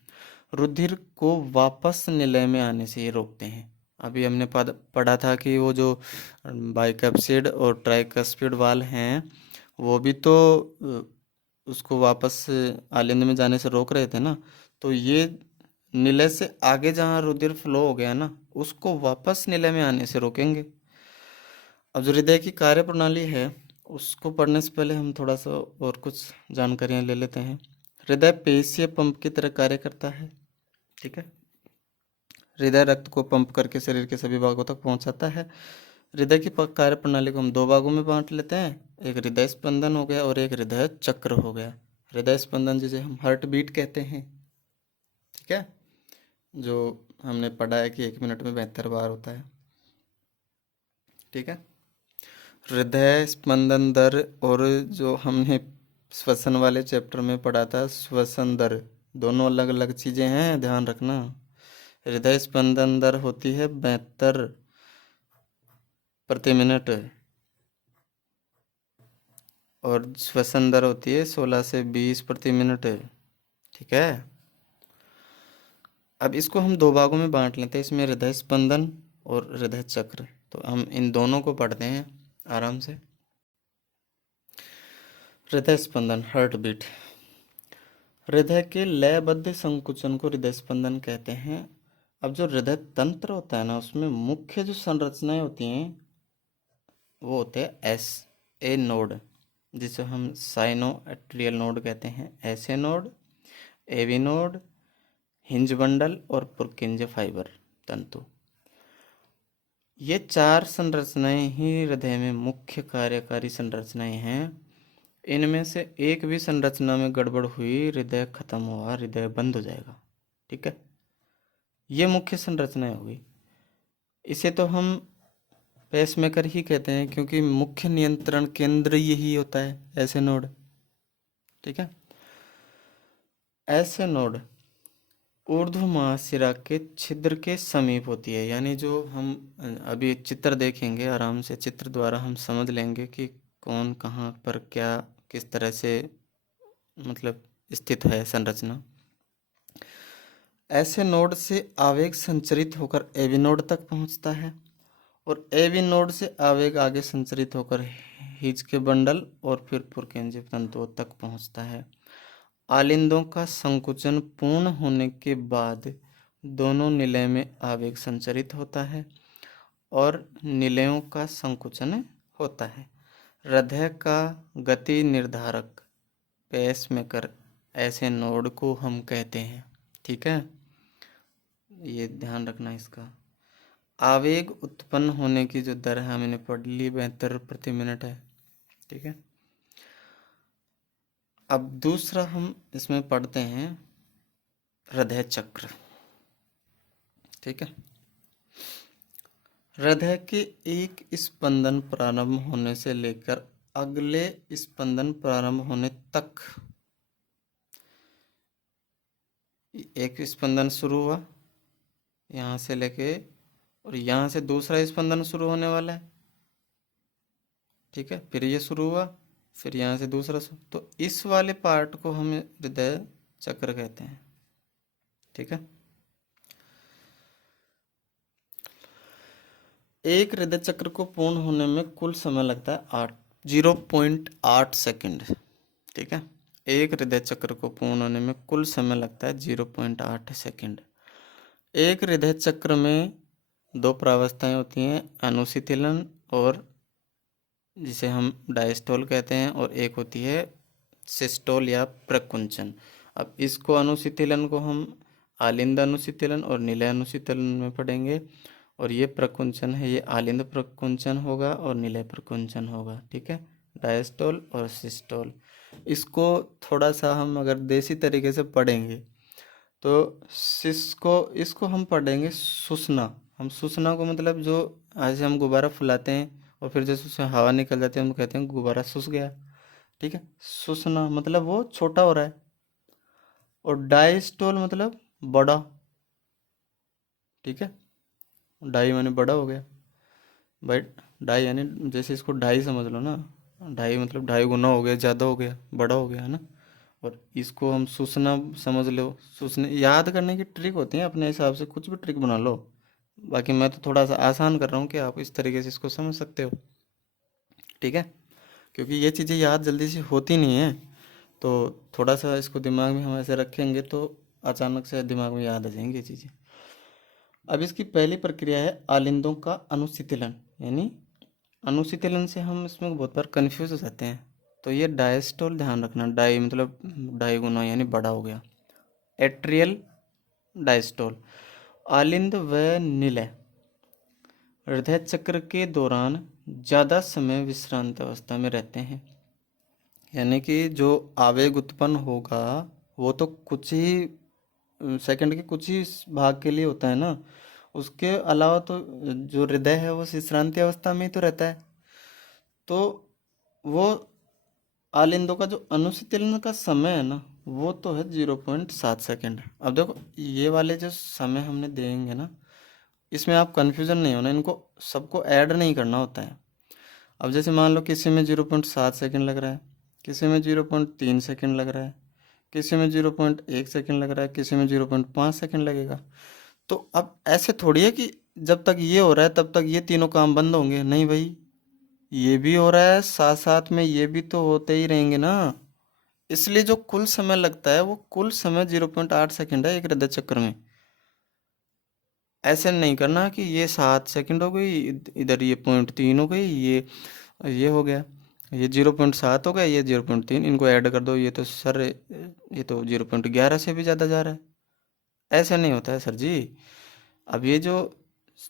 रुधिर को वापस निलय में आने से ये रोकते हैं। अभी हमने पढ़ा था कि वो जो बाइकप्सिड और ट्राइकस्पिड वाल हैं वो भी तो उसको वापस आलिंद में जाने से रोक रहे थे ना। तो ये निलय से आगे जहाँ रुधिर फ्लो हो गया ना उसको वापस निलय में आने से रोकेंगे। अब जो हृदय की कार्य प्रणाली है उसको पढ़ने से पहले हम थोड़ा सा और कुछ जानकारियाँ ले लेते हैं। हृदय पेशीय पंप की तरह कार्य करता है। ठीक है, हृदय रक्त को पंप करके शरीर के सभी भागों तक पहुंचाता है। हृदय की कार्य प्रणाली को हम दो भागों में बांट लेते हैं, एक हृदय स्पंदन हो गया और एक हृदय चक्र हो गया। हृदय स्पंदन जिसे हम हार्ट बीट कहते हैं, ठीक है, जो हमने पढ़ा है कि 1 मिनट में 72 बार होता है, ठीक है। हृदय स्पंदन दर और जो हमने श्वसन वाले चैप्टर में पढ़ा था श्वसन दर, दोनों अलग अलग चीज़ें हैं, ध्यान रखना। हृदय स्पंदन दर होती है 72 प्रति मिनट और श्वसन दर होती है 16 से 20 प्रति मिनट, ठीक है। अब इसको हम दो भागों में बांट लेते हैं, इसमें हृदय स्पंदन और हृदय चक्र। तो हम इन दोनों को पढ़ते हैं आराम से। हृदय स्पंदन, हार्ट बीट। हृदय के लयबद्ध संकुचन को हृदय स्पंदन कहते हैं। अब जो हृदय तंत्र होता है ना, उसमें मुख्य जो संरचनाएं होती हैं वो होते हैं एस ए नोड, जिसे हम साइनो एट्रियल नोड कहते हैं, ऐसे node, AV node, His bundle और पुरकिंज फाइबर तंतु। ये चार संरचनाएं ही हृदय में मुख्य कार्यकारी संरचनाएं हैं। इनमें से एक भी संरचना में गड़बड़ हुई, हृदय खत्म हुआ, हृदय बंद हो जाएगा, ठीक है। ये मुख्य संरचनाएं होगी। इसे तो हम पेसमेकर ही कहते हैं, क्योंकि मुख्य नियंत्रण केंद्र यही होता है, ऐसे नोड, ठीक है। ऐसे नोड ऊर्ध्व महाशिरा के छिद्र के समीप होती है, यानी जो हम अभी चित्र देखेंगे, आराम से चित्र द्वारा हम समझ लेंगे कि कौन कहाँ पर क्या किस तरह से मतलब स्थित है संरचना। ऐसे नोड से आवेग संचरित होकर एवी नोड तक पहुंचता है और एवी नोड से आवेग आगे संचरित होकर हिज के बंडल और फिर पुरकेंज तंतुओं तक पहुंचता है। आलिंदों का संकुचन पूर्ण होने के बाद दोनों निलय में आवेग संचरित होता है और निलयों का संकुचन होता है। हृदय का गति निर्धारक पेसमेकर ऐसे नोड को हम कहते हैं, ठीक है, ये ध्यान रखना इसका। आवेग उत्पन्न होने की जो दर है हमने पढ़ ली, 72 प्रति मिनट है, ठीक है। अब दूसरा हम इसमें पढ़ते हैं हृदय चक्र, ठीक है। हृदय के एक स्पंदन प्रारंभ होने से लेकर अगले स्पंदन प्रारंभ होने तक, एक स्पंदन शुरू हुआ यहाँ से लेके और यहाँ से दूसरा स्पंदन शुरू होने वाला है, ठीक है, फिर ये शुरू हुआ, फिर यहाँ से दूसरा तो इस वाले पार्ट को हम हृदय चक्र कहते हैं, ठीक है। एक हृदय चक्र को पूर्ण होने में कुल समय लगता है 0.8 सेकंड, ठीक है। एक हृदय चक्र को पूर्ण होने में कुल समय लगता है 0.8 सेकंड। एक हृदय चक्र में दो प्रावस्थाएं होती हैं, अनुशीतलन और जिसे हम डायस्टोल कहते हैं, और एक होती है सिस्टोल या प्रकुंचन। अब इसको अनुशीतलन को हम आलिंद अनुशीतलन और निलय अनुशीतलन में पढ़ेंगे, और ये प्रकुंचन है, ये आलिंद प्रकुंचन होगा और निलय प्रकुंचन होगा, ठीक है, डायस्टोल और सिस्टोल। इसको थोड़ा सा हम अगर देसी तरीके से पढ़ेंगे तो इसको हम पढ़ेंगे सुसना। हम सुसना को मतलब जो ऐसे हम गुब्बारा फुलाते हैं और फिर जैसे उससे हवा निकल जाती है हम कहते हैं गुब्बारा सुस गया, ठीक है। सुसना मतलब वो छोटा हो रहा है, और डायस्टोल मतलब बड़ा, ठीक है। डाई माने बड़ा हो गया भाई, डाई यानी जैसे इसको ढाई समझ लो ना, ढाई मतलब 2.5 गुना हो गया, ज़्यादा हो गया, बड़ा हो गया, है ना। और इसको हम सुसना समझ लो। सुसने याद करने की ट्रिक होती है, अपने हिसाब से कुछ भी ट्रिक बना लो, बाकी मैं तो थोड़ा सा आसान कर रहा हूँ कि आप इस तरीके से इसको समझ सकते हो, ठीक है। क्योंकि ये चीज़ें याद जल्दी से होती नहीं है, तो थोड़ा सा इसको दिमाग में हम ऐसे रखेंगे तो अचानक से दिमाग में याद आ जाएंगी ये चीज़ें। अब इसकी पहली प्रक्रिया है आलिंदों का अनुशीतलन, यानी अनुशीतलन से हम इसमें बहुत बार कंफ्यूज हो जाते हैं। तो ये डायस्टोल ध्यान रखना, डाई मतलब 2.5 गुना यानी बड़ा हो गया, एट्रियल डायस्टोल, आलिंद व निलय हृदय चक्र के दौरान ज़्यादा समय विश्रांत अवस्था में रहते हैं। यानी कि जो आवेग उत्पन्न होगा वो तो कुछ ही सेकंड के कुछ ही भाग के लिए होता है ना, उसके अलावा तो जो हृदय है वो विश्रांति अवस्था में ही तो रहता है। तो वो आलिंदों का जो अनुशीतलन का समय है ना वो तो है 0.7 सेकेंड। अब देखो ये वाले जो समय हमने देंगे ना, इसमें आप कन्फ्यूज़न नहीं होना, इनको सबको ऐड नहीं करना होता है। अब जैसे मान लो किसी में 0.7 सेकेंड लग रहा है, किसी में 0.3 सेकेंड लग रहा है, किसी में 0.1 सेकेंड लग रहा है, किसी में 0.5 सेकेंड लगेगा। तो अब ऐसे थोड़ी है कि जब तक ये हो रहा है तब तक ये तीनों काम बंद होंगे, नहीं भाई, ये भी हो रहा है साथ साथ में ये भी तो होते ही रहेंगे ना। इसलिए जो कुल समय लगता है वो कुल समय 0.8 सेकेंड है एक हृदय चक्र में। ऐसे नहीं करना कि ये 7 सेकेंड हो गई, इधर ये 0.3 हो गई, ये हो गया, ये 0.7 हो गया, ये 0.3, इनको ऐड कर दो, ये तो सर ये तो 0.11 से भी ज़्यादा जा रहा है। ऐसे नहीं होता है सर जी। अब ये जो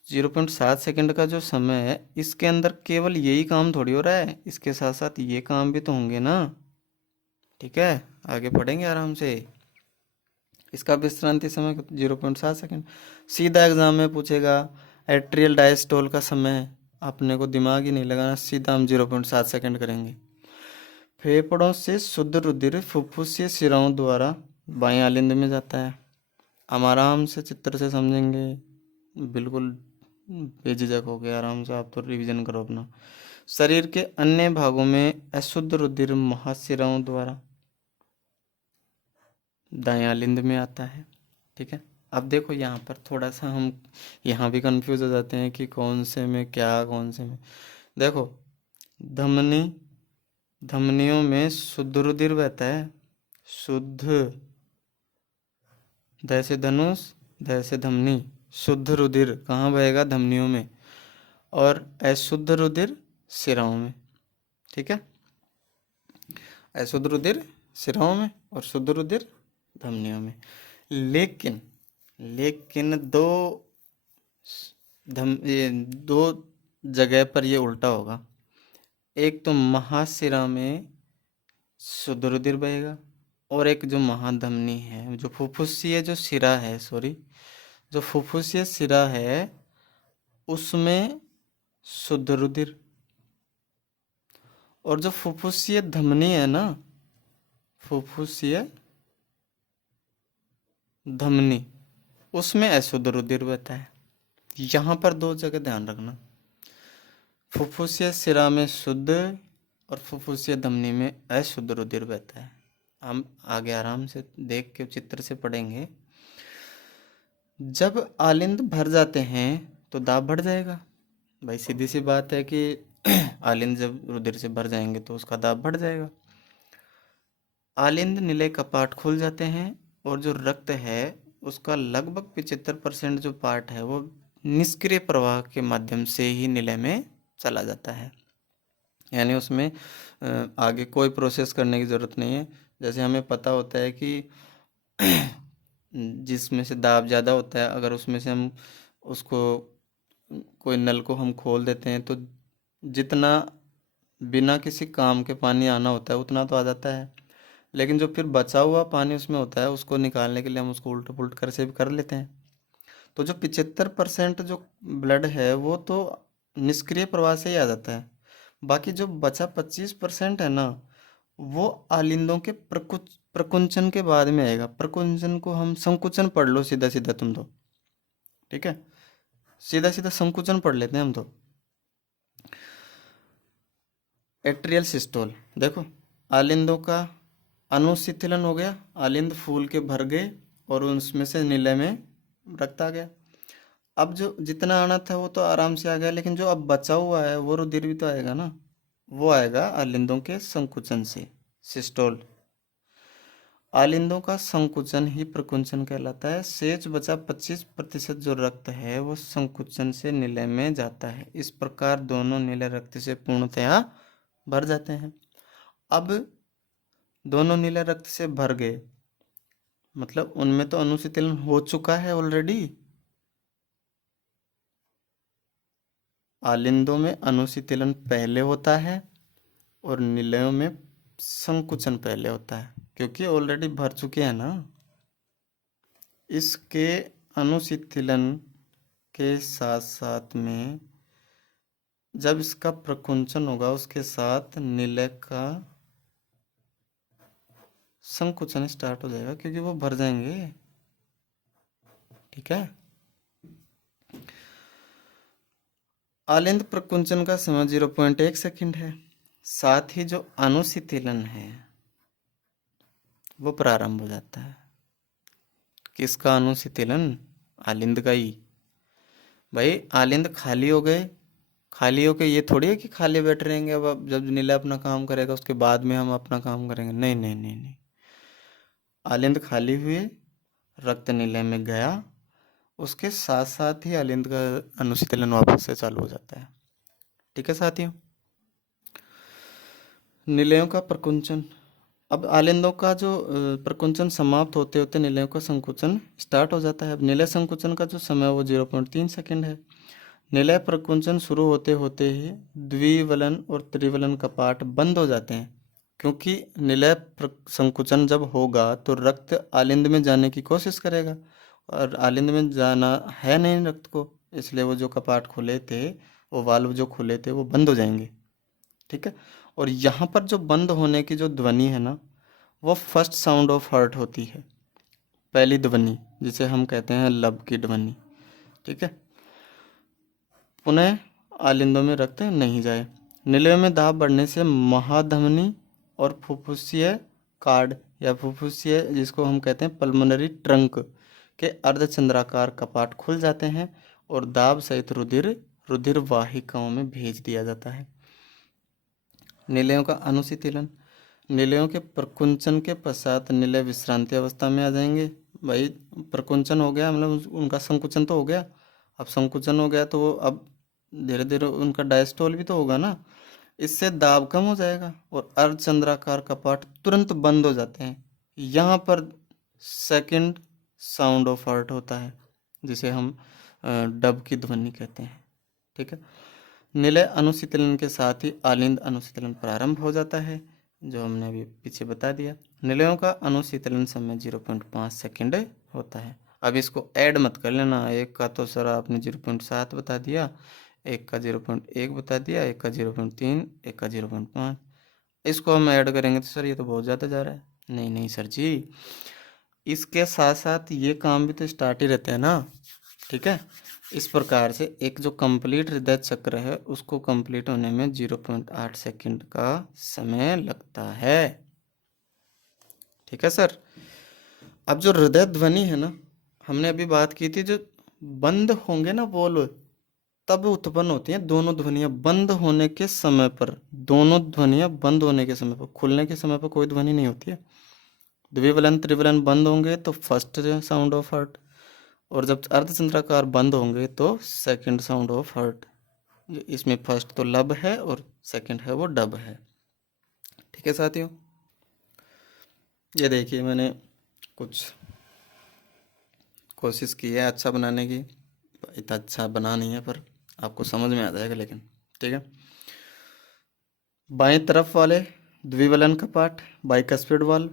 0.7 सेकेंड का जो समय है इसके अंदर केवल यही काम थोड़ी हो रहा है, इसके साथ साथ ये काम भी तो होंगे ना। ठीक है, आगे पढ़ेंगे आराम से। इसका विश्रांति समय 0.7 सेकेंड। सीधा एग्जाम में पूछेगा एट्रियल डायस्टोल का समय, अपने को दिमाग ही नहीं लगाना, सीधा हम 0.7 सेकेंड करेंगे। फेफड़ों से शुद्ध रुधिर फुफ्फुसीय शिराओं द्वारा बाएं आलिंद में जाता है। हम आराम से चित्र से समझेंगे, बिल्कुल बेझिझक हो गया, आराम से आप तो रिवीजन करो अपना। शरीर के अन्य भागों में अशुद्ध रुधिर महाशिराओं द्वारा दाएं आलिंद में आता है। ठीक है, अब देखो यहाँ पर थोड़ा सा हम यहाँ भी कंफ्यूज हो जाते हैं कि कौन से में क्या, कौन से में। देखो धमनियों में शुद्ध रुधिर बहता है, शुद्ध, ध से धनुष, ध से धमनी, शुद्ध रुधिर कहाँ बहेगा, धमनियों में, और अशुद्ध रुधिर शिराओं में। ठीक है, अशुद्ध रुधिर शिराओं में और शुद्ध रुधिर धमनियों में। लेकिन दो जगह पर ये उल्टा होगा। एक तो महाशिरा में शुद्ध रुधिर बहेगा, और एक जो महाधमनी है, जो फुफ्फुसीय जो शिरा है, सॉरी, जो फुफ्फुसीय शिरा है उसमें शुद्ध रुधिर, और जो फुफ्फुसीय धमनी है ना, फुफ्फुसीय धमनी, उसमें अशुद्ध रुधिर बहता है। यहाँ पर दो जगह ध्यान रखना, फुफ्फुसीय शिरा में शुद्ध और फुफ्फुसीय धमनी में अशुद्ध रुधिर बहता है। हम आगे आराम से देख के चित्र से पढ़ेंगे। जब आलिंद भर जाते हैं तो दाब बढ़ जाएगा। भाई सीधी सी बात है कि आलिंद जब रुधिर से भर जाएंगे तो उसका दाब बढ़ जाएगा। आलिंद निलय कपाट खुल जाते हैं और जो रक्त है उसका लगभग 75% जो पार्ट है वो निष्क्रिय प्रवाह के माध्यम से ही निलय में चला जाता है। यानी उसमें आगे कोई प्रोसेस करने की ज़रूरत नहीं है। जैसे हमें पता होता है कि जिसमें से दाब ज़्यादा होता है, अगर उसमें से हम उसको कोई नल को हम खोल देते हैं तो जितना बिना किसी काम के पानी आना होता है उतना तो आ जाता है, लेकिन जो फिर बचा हुआ पानी उसमें होता है उसको निकालने के लिए हम उसको उल्ट पुल्ट कर से भी कर लेते हैं। तो जो 75% जो ब्लड है वो तो निष्क्रिय प्रवाह से ही आ जाता है। बाकी जो बचा 25% है ना, वो आलिंदों के प्रकुंचन के बाद में आएगा। प्रकुंचन को हम संकुचन पढ़ लो सीधा सीधा तुम तो, ठीक है, सीधा सीधा संकुचन पढ़ लेते हैं हम तो। एट्रियल सिस्टोल, देखो आलिंदों का अनुशिथिलन हो गया, आलिंद फूल के भर गए और उसमें से निलय में रक्त आ गया। अब जो जितना आना था वो तो आराम से आ गया, लेकिन जो अब बचा हुआ है वो रुधिर भी तो आएगा ना, वो आएगा आलिंदों के संकुचन से, सिस्टोल। आलिंदों का संकुचन ही प्रकुंचन कहलाता है। शेष बचा 25% जो रक्त है वो संकुचन से निलय में जाता है। इस प्रकार दोनों निलय रक्त से पूर्णतया भर जाते हैं। अब दोनों नीले रक्त से भर गए, मतलब उनमें तो अनुशीतलन हो चुका है ऑलरेडी, आलिंदों में अनुशीतलन पहले होता है और निलयों में संकुचन पहले होता है, क्योंकि ऑलरेडी भर चुके हैं ना। इसके अनुशीतलन के साथ साथ में जब इसका प्रकुंचन होगा उसके साथ निलय का संकुचन स्टार्ट हो जाएगा, क्योंकि वो भर जाएंगे। ठीक है। आलिंद प्रकुंचन का समय 0.1 सेकंड है। साथ ही जो अनुशीतलन है वो प्रारंभ हो जाता है। किसका अनुशीतलन? आलिंद का ही। भाई आलिंद खाली हो गए, खाली होके ये थोड़ी है कि खाली बैठ रहेंगे अब जब नीला अपना काम करेगा उसके बाद में हम अपना काम करेंगे। नहीं नहीं नहीं नहीं, आलिंद खाली हुए, रक्त निलय में गया, उसके साथ साथ ही आलिंद का अनुशीतलन वापस से चालू हो जाता है। ठीक है साथियों। निलयों का प्रकुंचन। अब आलिंदों का जो प्रकुंचन समाप्त होते होते निलयों का संकुचन स्टार्ट हो जाता है। अब निलय संकुचन का जो समय है वो 0.3 सेकंड है। निलय प्रकुंचन शुरू होते होते ही द्विवलन और त्रिवलन कपाट बंद हो जाते हैं, क्योंकि निलय संकुचन जब होगा तो रक्त आलिंद में जाने की कोशिश करेगा, और आलिंद में जाना है नहीं रक्त को, इसलिए वो जो कपाट खुले थे, वो वाल्व जो खुले थे वो बंद हो जाएंगे। ठीक है। और यहाँ पर जो बंद होने की जो ध्वनि है ना, वो फर्स्ट साउंड ऑफ हार्ट होती है, पहली ध्वनि, जिसे हम कहते हैं लब की ध्वनि। ठीक है। पुनः आलिंदों में रक्त नहीं जाए। निलयों में दाब बढ़ने से महाधमनी और फुफ्फुसीय कार्ड या फुफ्फुसीय, जिसको हम कहते हैं पल्मोनरी ट्रंक, के अर्धचंद्राकार कपाट खुल जाते हैं और दाब सहित रुधिर वाहिकाओं में भेज दिया जाता है। निलयों का अनुशीतलन। निलयों के प्रकुंचन के पश्चात निलय विश्रांति अवस्था में आ जाएंगे। भाई प्रकुंचन हो गया, मतलब उनका संकुचन तो हो गया। अब संकुचन हो गया तो वो अब धीरे धीरे उनका डायस्टोल भी तो होगा ना, इससे दाब कम हो जाएगा और अर्धचंद्राकार कपाट तुरंत बंद हो जाते हैं। यहाँ पर सेकंड साउंड ऑफ हार्ट होता है, जिसे हम डब की ध्वनि कहते हैं। ठीक है। निलय अनुशीतलन के साथ ही आलिंद अनुशीतलन प्रारंभ हो जाता है, जो हमने अभी पीछे बता दिया। निलयों का अनुशीतलन समय 0.5 सेकंड होता है। अब इसको ऐड मत कर लेना, एक का तो सर आपने 0.7 बता दिया, एक का 0.1 बता दिया, एक का 0.3, एक का 0.5, इसको हम ऐड करेंगे तो सर ये तो बहुत ज़्यादा जा रहा है। नहीं नहीं सर जी, इसके साथ साथ ये काम भी तो स्टार्ट ही रहते हैं ना। ठीक है। इस प्रकार से एक जो कंप्लीट हृदय चक्र है उसको कंप्लीट होने में 0.8 सेकंड का समय लगता है। ठीक है सर। अब जो हृदय ध्वनि है ना, हमने अभी बात की थी, जो बंद होंगे ना बोल, तब उत्पन्न होती हैं दोनों ध्वनियाँ बंद होने के समय पर। दोनों ध्वनियाँ बंद होने के समय पर, खुलने के समय पर कोई ध्वनि नहीं होती है। द्विवलन त्रिवलन बंद होंगे तो फर्स्ट साउंड ऑफ हार्ट, और जब अर्धचंद्राकार बंद होंगे तो सेकंड साउंड ऑफ हार्ट। इसमें फर्स्ट तो लब है और सेकंड है वो डब है। ठीक है साथियों। ये देखिए मैंने कुछ कोशिश की है अच्छा बनाने की, इतना अच्छा बना नहीं है पर आपको समझ में आ जाएगा लेकिन। ठीक है। बाएं तरफ वाले द्विवलन कपाट बाइकस्पिड वाल्व,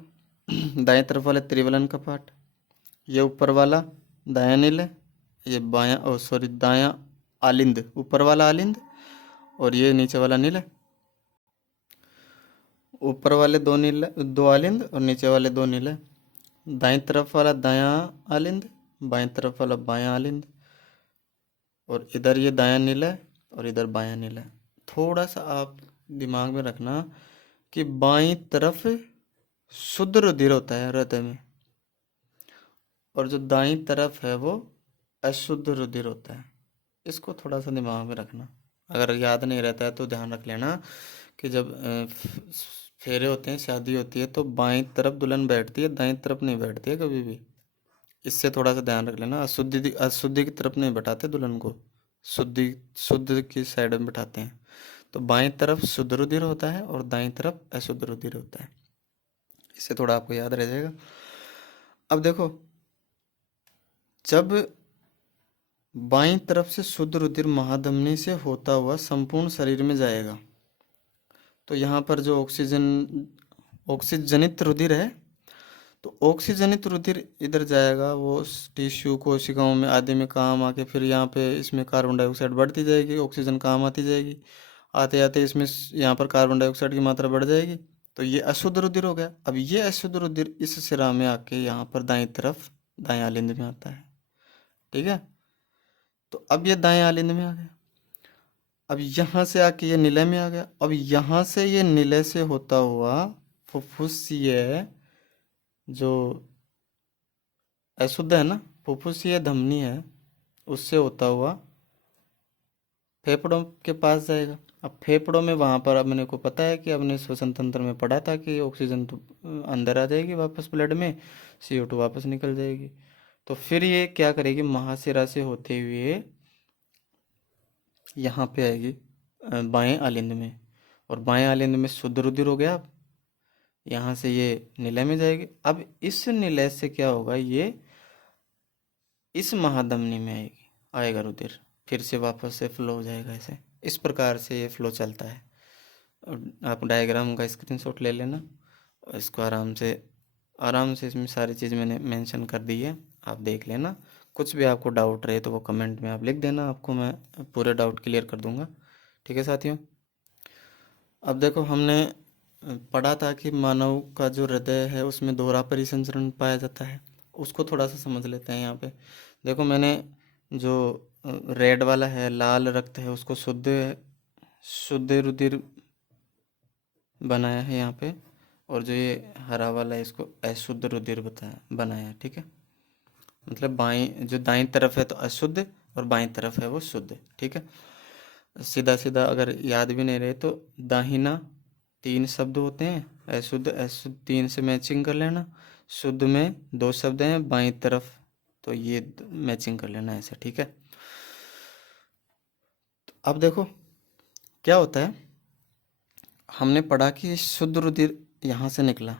दाएं तरफ वाले त्रिवलन कपाट, ये ऊपर वाला दायां निलय, ये बायां दायां आलिंद, ऊपर वाला आलिंद, और ये नीचे वाला निलय। ऊपर वाले दो आलिंद और नीचे वाले दो निलय। दाएं तरफ वाला दायां आलिंद, बाएं तरफ वाला बायां आलिंद, और इधर ये दायां निलय और इधर बायां निलय। थोड़ा सा आप दिमाग में रखना कि बाईं तरफ शुद्ध रुधिर होता है हृदय में, और जो दाईं तरफ है वो अशुद्ध रुधिर होता है। इसको थोड़ा सा दिमाग में रखना। अगर याद नहीं रहता है तो ध्यान रख लेना कि जब फेरे होते हैं, शादी होती है, तो बाईं तरफ दुल्हन बैठती है, दाईं तरफ नहीं बैठती है कभी भी। इससे थोड़ा सा ध्यान रख लेना। अशुद्धि की तरफ नहीं बैठाते दुल्हन को, शुद्ध की साइड में बैठाते हैं। तो बाईं तरफ शुद्ध रुधिर होता है और दाईं तरफ अशुद्ध रुधिर होता है। इससे थोड़ा आपको याद रह जाएगा। अब देखो, जब बाईं तरफ से शुद्ध रुधिर महाधमनी से होता हुआ संपूर्ण शरीर में जाएगा। तो यहाँ पर जो ऑक्सीजनित रुधिर है, तो ऑक्सीजनित रुधिर इधर जाएगा, वो टिश्यू कोशिकाओं में आदि में काम आके फिर यहाँ पे इसमें कार्बन डाइऑक्साइड बढ़ती जाएगी, ऑक्सीजन काम आती जाएगी, आते आते इसमें यहाँ पर कार्बन डाइऑक्साइड की मात्रा बढ़ जाएगी। तो ये अशुद्ध रुधिर हो गया। अब ये अशुद्ध रुधिर इस सिरा में आके यहाँ पर दाईं तरफ दाएं आलिंद में आता है। ठीक है, तो अब ये दाएं आलिंद में आ गया। अब यहाँ से आके ये निलय में आ गया। अब यहाँ से ये निलय से होता हुआ फुफ्फुसीय जो अशुद्ध है ना, फुफ्फुसीय धमनी है, उससे होता हुआ फेफड़ों के पास जाएगा। अब फेफड़ों में वहाँ पर अपने को पता है कि अपने श्वसन तंत्र में पढ़ा था कि ऑक्सीजन तो अंदर आ जाएगी वापस ब्लड में, CO2 वापस निकल जाएगी। तो फिर ये क्या करेगी, महाशिरा से होते हुए यहाँ पे आएगी बाएं आलिंद में, और बाएं आलिंद में शुद्ध रुधिर हो गया। अब यहाँ से ये निलय में जाएगी। अब इस निलय से क्या होगा, ये इस महाधमनी में आएगा रुधिर, फिर से वापस से फ्लो हो जाएगा। ऐसे इस प्रकार से ये फ्लो चलता है। आप डायग्राम का स्क्रीनशॉट ले लेना, इसको आराम से इसमें सारी चीज़ मैंने मेंशन कर दी है, आप देख लेना। कुछ भी आपको डाउट रहे तो वो कमेंट में आप लिख देना, आपको मैं पूरे डाउट क्लियर कर दूंगा। ठीक है साथियों, अब देखो हमने पढ़ा था कि मानव का जो हृदय है उसमें दोहरा परिसंचरण पाया जाता है, उसको थोड़ा सा समझ लेते हैं। यहाँ पे देखो, मैंने जो रेड वाला है, लाल रक्त है, उसको शुद्ध रुधिर बनाया है यहाँ पे, और जो ये हरा वाला है इसको अशुद्ध रुधिर बनाया है। ठीक है, मतलब दाईं तरफ है तो अशुद्ध और बाईं तरफ है वो शुद्ध। ठीक है, सीधा सीधा अगर याद भी नहीं रहे तो दाहिना 3 शब्द होते हैं, अशुद्ध 3 से मैचिंग कर लेना, शुद्ध में 2 शब्द हैं, बाईं तरफ तो ये मैचिंग कर लेना ऐसे। ठीक है, तो अब देखो क्या होता है, हमने पढ़ा कि शुद्ध रुधिर यहाँ से निकला,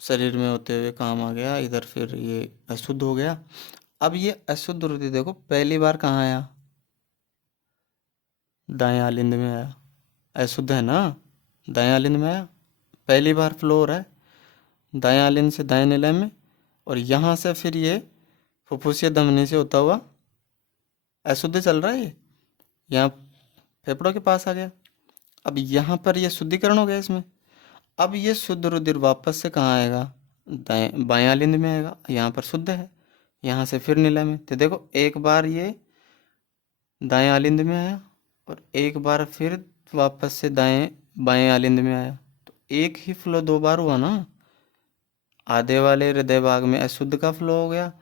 शरीर में होते हुए काम आ गया इधर, फिर ये अशुद्ध हो गया। अब ये अशुद्ध रुधिर देखो पहली बार कहाँ आया, दाएं आलिंद में आया। अशुद्ध है ना, दाएं आलिंद में आया, पहली बार फ्लो हो रहा है दाएं आलिंद से दाएं निलय में, और यहाँ से फिर ये फुफ्फुसीय धमनी से होता हुआ अशुद्ध चल रहा है, यहाँ फेफड़ों के पास आ गया। अब यहाँ पर ये शुद्धिकरण हो गया इसमें। अब ये शुद्ध रुधिर वापस से कहाँ आएगा, बाएं आलिंद में आएगा, यहाँ पर शुद्ध है, यहाँ से फिर निलय में। तो देखो एक बार ये दाएं आलिंद में आया और एक बार फिर वापस से बाएं आलिंद में आया, तो एक ही फ्लो 2 बार हुआ ना। आधे वाले हृदय भाग में अशुद्ध का फ्लो हो गया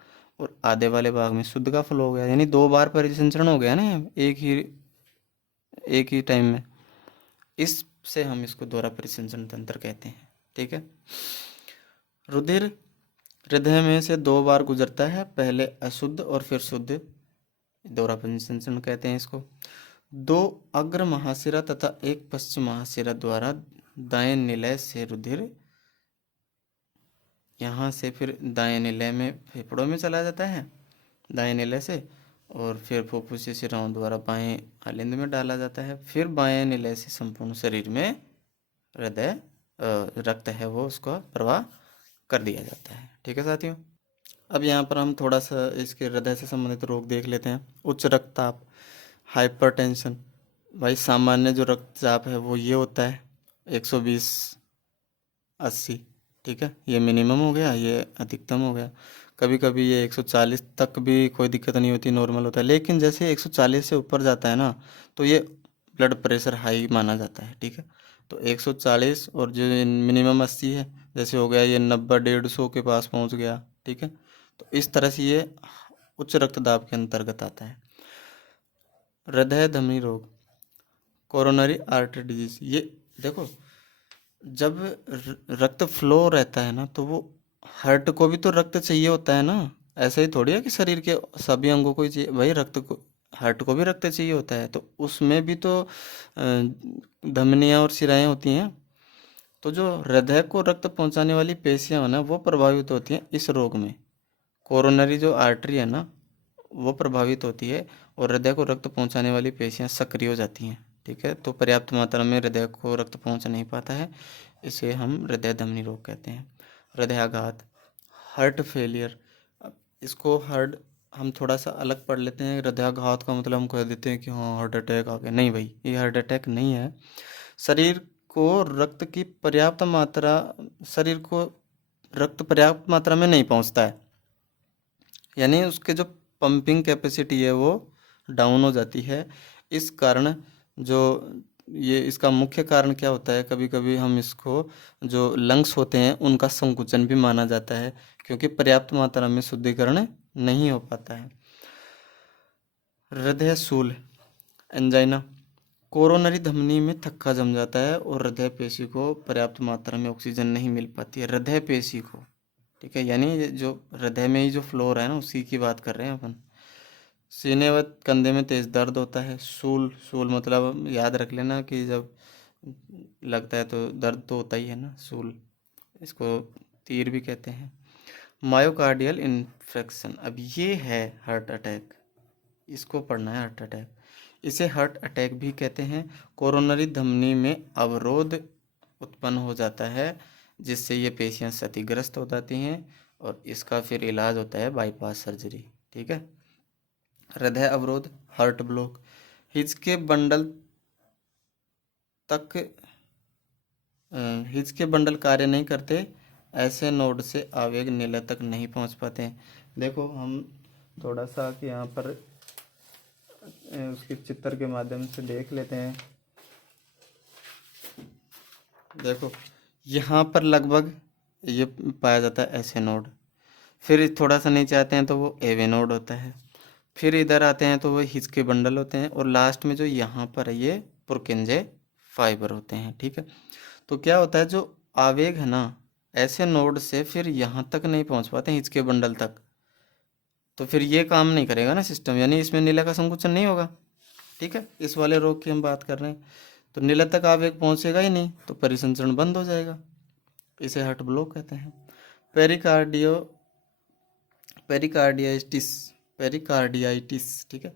और आधे वाले भाग में शुद्ध का फ्लो हो गया, यानी 2 बार परिसंचरण हो गया ना एक ही टाइम में। इससे हम इसको दोहरा परिसंचरण तंत्र कहते हैं। ठीक है, रुधिर हृदय में से 2 बार गुजरता है, पहले अशुद्ध और फिर शुद्ध, दोहरा परिसंचरण कहते हैं इसको। 2 अग्र महाशिरा तथा 1 पश्चिम महाशिरा द्वारा दाएं निलय से रुधिर यहाँ से फिर दाएं निलय में फेफड़ों में चला जाता है दाएं निलय से, और फिर फुफ्फुसीय शिराओं द्वारा बाएं आलिंद में डाला जाता है, फिर बाएं निलय से संपूर्ण शरीर में रक्त है वो उसका प्रवाह कर दिया जाता है। ठीक है साथियों, अब यहाँ पर हम थोड़ा सा इसके हृदय से संबंधित रोग देख लेते हैं। उच्च रक्तचाप, हाइपरटेंशन। भाई सामान्य जो रक्तचाप है वो ये होता है 120/80। ठीक है, ये मिनिमम हो गया, ये अधिकतम हो गया। कभी कभी ये 140 तक भी कोई दिक्कत नहीं होती, नॉर्मल होता है, लेकिन जैसे 140 से ऊपर जाता है ना तो ये ब्लड प्रेशर हाई माना जाता है। ठीक है, तो 140 और जो मिनिमम 80 है, जैसे हो गया ये 90-150 के पास पहुंच गया। ठीक है, तो इस तरह से ये उच्च रक्तदाब के अंतर्गत आता है। हृदय धमनी रोग, कोरोनरी आर्टरी डिजीज। ये देखो जब रक्त फ्लो रहता है ना तो वो हार्ट को भी तो रक्त चाहिए होता है ना, ऐसा ही थोड़ी है कि शरीर के सभी अंगों को ही चाहिए, भाई रक्त को, हार्ट को भी रक्त चाहिए होता है, तो उसमें भी तो धमनियाँ और शिराएं होती हैं। तो जो हृदय को रक्त पहुंचाने वाली पेशियां ना वो प्रभावित होती हैं इस रोग में। कोरोनरी जो आर्टरी है ना वो प्रभावित होती है और हृदय को रक्त पहुंचाने वाली पेशियां सक्रिय हो जाती हैं। ठीक है, तो पर्याप्त मात्रा में हृदय को रक्त पहुंच नहीं पाता है, इसे हम हृदय धमनी रोग कहते हैं। हृदयाघात, हार्ट फेलियर। अब इसको हार्ट हम थोड़ा सा अलग पढ़ लेते हैं। हृदयाघात का मतलब हम कह देते हैं कि हाँ हार्ट अटैक आ गया। नहीं भाई, ये हार्ट अटैक नहीं है। शरीर को रक्त की पर्याप्त मात्रा शरीर को रक्त पर्याप्त मात्रा में नहीं पहुंचता है, यानी उसके जो पंपिंग कैपेसिटी है वो डाउन हो जाती है। इस कारण जो ये इसका मुख्य कारण क्या होता है, कभी कभी हम इसको जो लंग्स होते हैं उनका संकुचन भी माना जाता है, क्योंकि पर्याप्त मात्रा में शुद्धिकरण नहीं हो पाता है। हृदय शूल, एंजाइना। कोरोनरी धमनी में थक्का जम जाता है और हृदय पेशी को पर्याप्त मात्रा में ऑक्सीजन नहीं मिल पाती है, हृदय पेशी को। ठीक है, यानी ये जो हृदय में ही जो फ्लोर है ना, उसी की बात कर रहे हैं अपन। सीने व कंधे में तेज दर्द होता है। शूल, शूल मतलब याद रख लेना कि जब लगता है तो दर्द तो होता ही है ना, शूल, इसको तीर भी कहते हैं। मायोकार्डियल इन्फेक्शन, अब ये है हार्ट अटैक, इसको पढ़ना है, हार्ट अटैक। इसे हार्ट अटैक भी कहते हैं। कोरोनरी धमनी में अवरोध उत्पन्न हो जाता है, जिससे ये पेशियां क्षतिग्रस्त हो जाती हैं और इसका फिर इलाज होता है बाईपास सर्जरी। ठीक है। हृदय अवरोध, हार्ट ब्लॉक। हिज के बंडल तक हिज के बंडल कार्य नहीं करते, ऐसे नोड से आवेग नीले तक नहीं पहुंच पाते हैं। देखो हम थोड़ा सा कि यहाँ पर उसके चित्र के माध्यम से देख लेते हैं। देखो यहाँ पर लगभग ये पाया जाता है ऐसे नोड, फिर थोड़ा सा नीचे आते हैं तो वो एवे नोड होता है, फिर इधर आते हैं तो वो हिज के बंडल होते हैं, और लास्ट में जो यहाँ पर है ये पुरकिंजे फाइबर होते हैं। ठीक है, तो क्या होता है, जो आवेग है ना ऐसे नोड से फिर यहाँ तक नहीं पहुँच पाते हिज के बंडल तक, तो फिर ये काम नहीं करेगा ना सिस्टम, यानी इसमें नीला का संकुचन नहीं होगा। ठीक है, इस वाले रोग की हम बात कर रहे हैं, तो नीला तक आवेग पहुंचेगा ही नहीं तो परिसंचरण बंद हो जाएगा, इसे हार्ट ब्लॉक कहते हैं। पेरिकार्डियो पेरिकार्डियाइटिस पेरिकार्डियाइटिस ठीक है,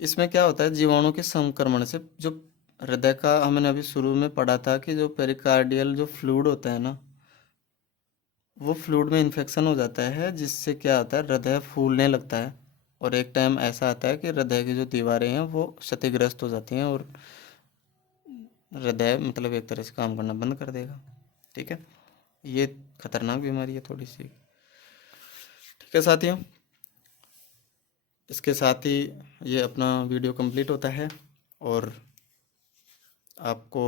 इसमें क्या होता है, जीवाणु के संक्रमण से जो हृदय का, हमने अभी शुरू में पढ़ा था कि जो पेरिकार्डियल जो फ्लूइड होता है ना, वो फ्लूइड में इन्फेक्शन हो जाता है, जिससे क्या होता है, हृदय फूलने लगता है, और एक टाइम ऐसा आता है कि हृदय की जो दीवारें हैं वो क्षतिग्रस्त हो जाती हैं और हृदय मतलब एक तरह से काम करना बंद कर देगा। ठीक है, ये खतरनाक बीमारी है थोड़ी सी। ठीक है साथियों, इसके साथ ही ये अपना वीडियो कंप्लीट होता है, और आपको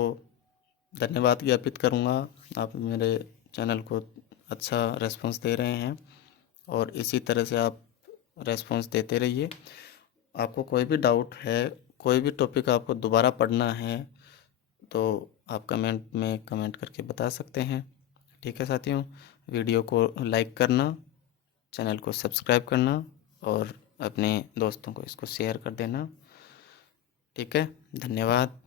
धन्यवाद ज्ञापित करूँगा। आप मेरे चैनल को अच्छा रेस्पॉन्स दे रहे हैं, और इसी तरह से आप रेस्पॉन्स देते रहिए। आपको कोई भी डाउट है, कोई भी टॉपिक आपको दोबारा पढ़ना है, तो आप कमेंट में कमेंट करके बता सकते हैं। ठीक है साथियों, वीडियो को लाइक करना, चैनल को सब्सक्राइब करना, और अपने दोस्तों को इसको शेयर कर देना। ठीक है, धन्यवाद।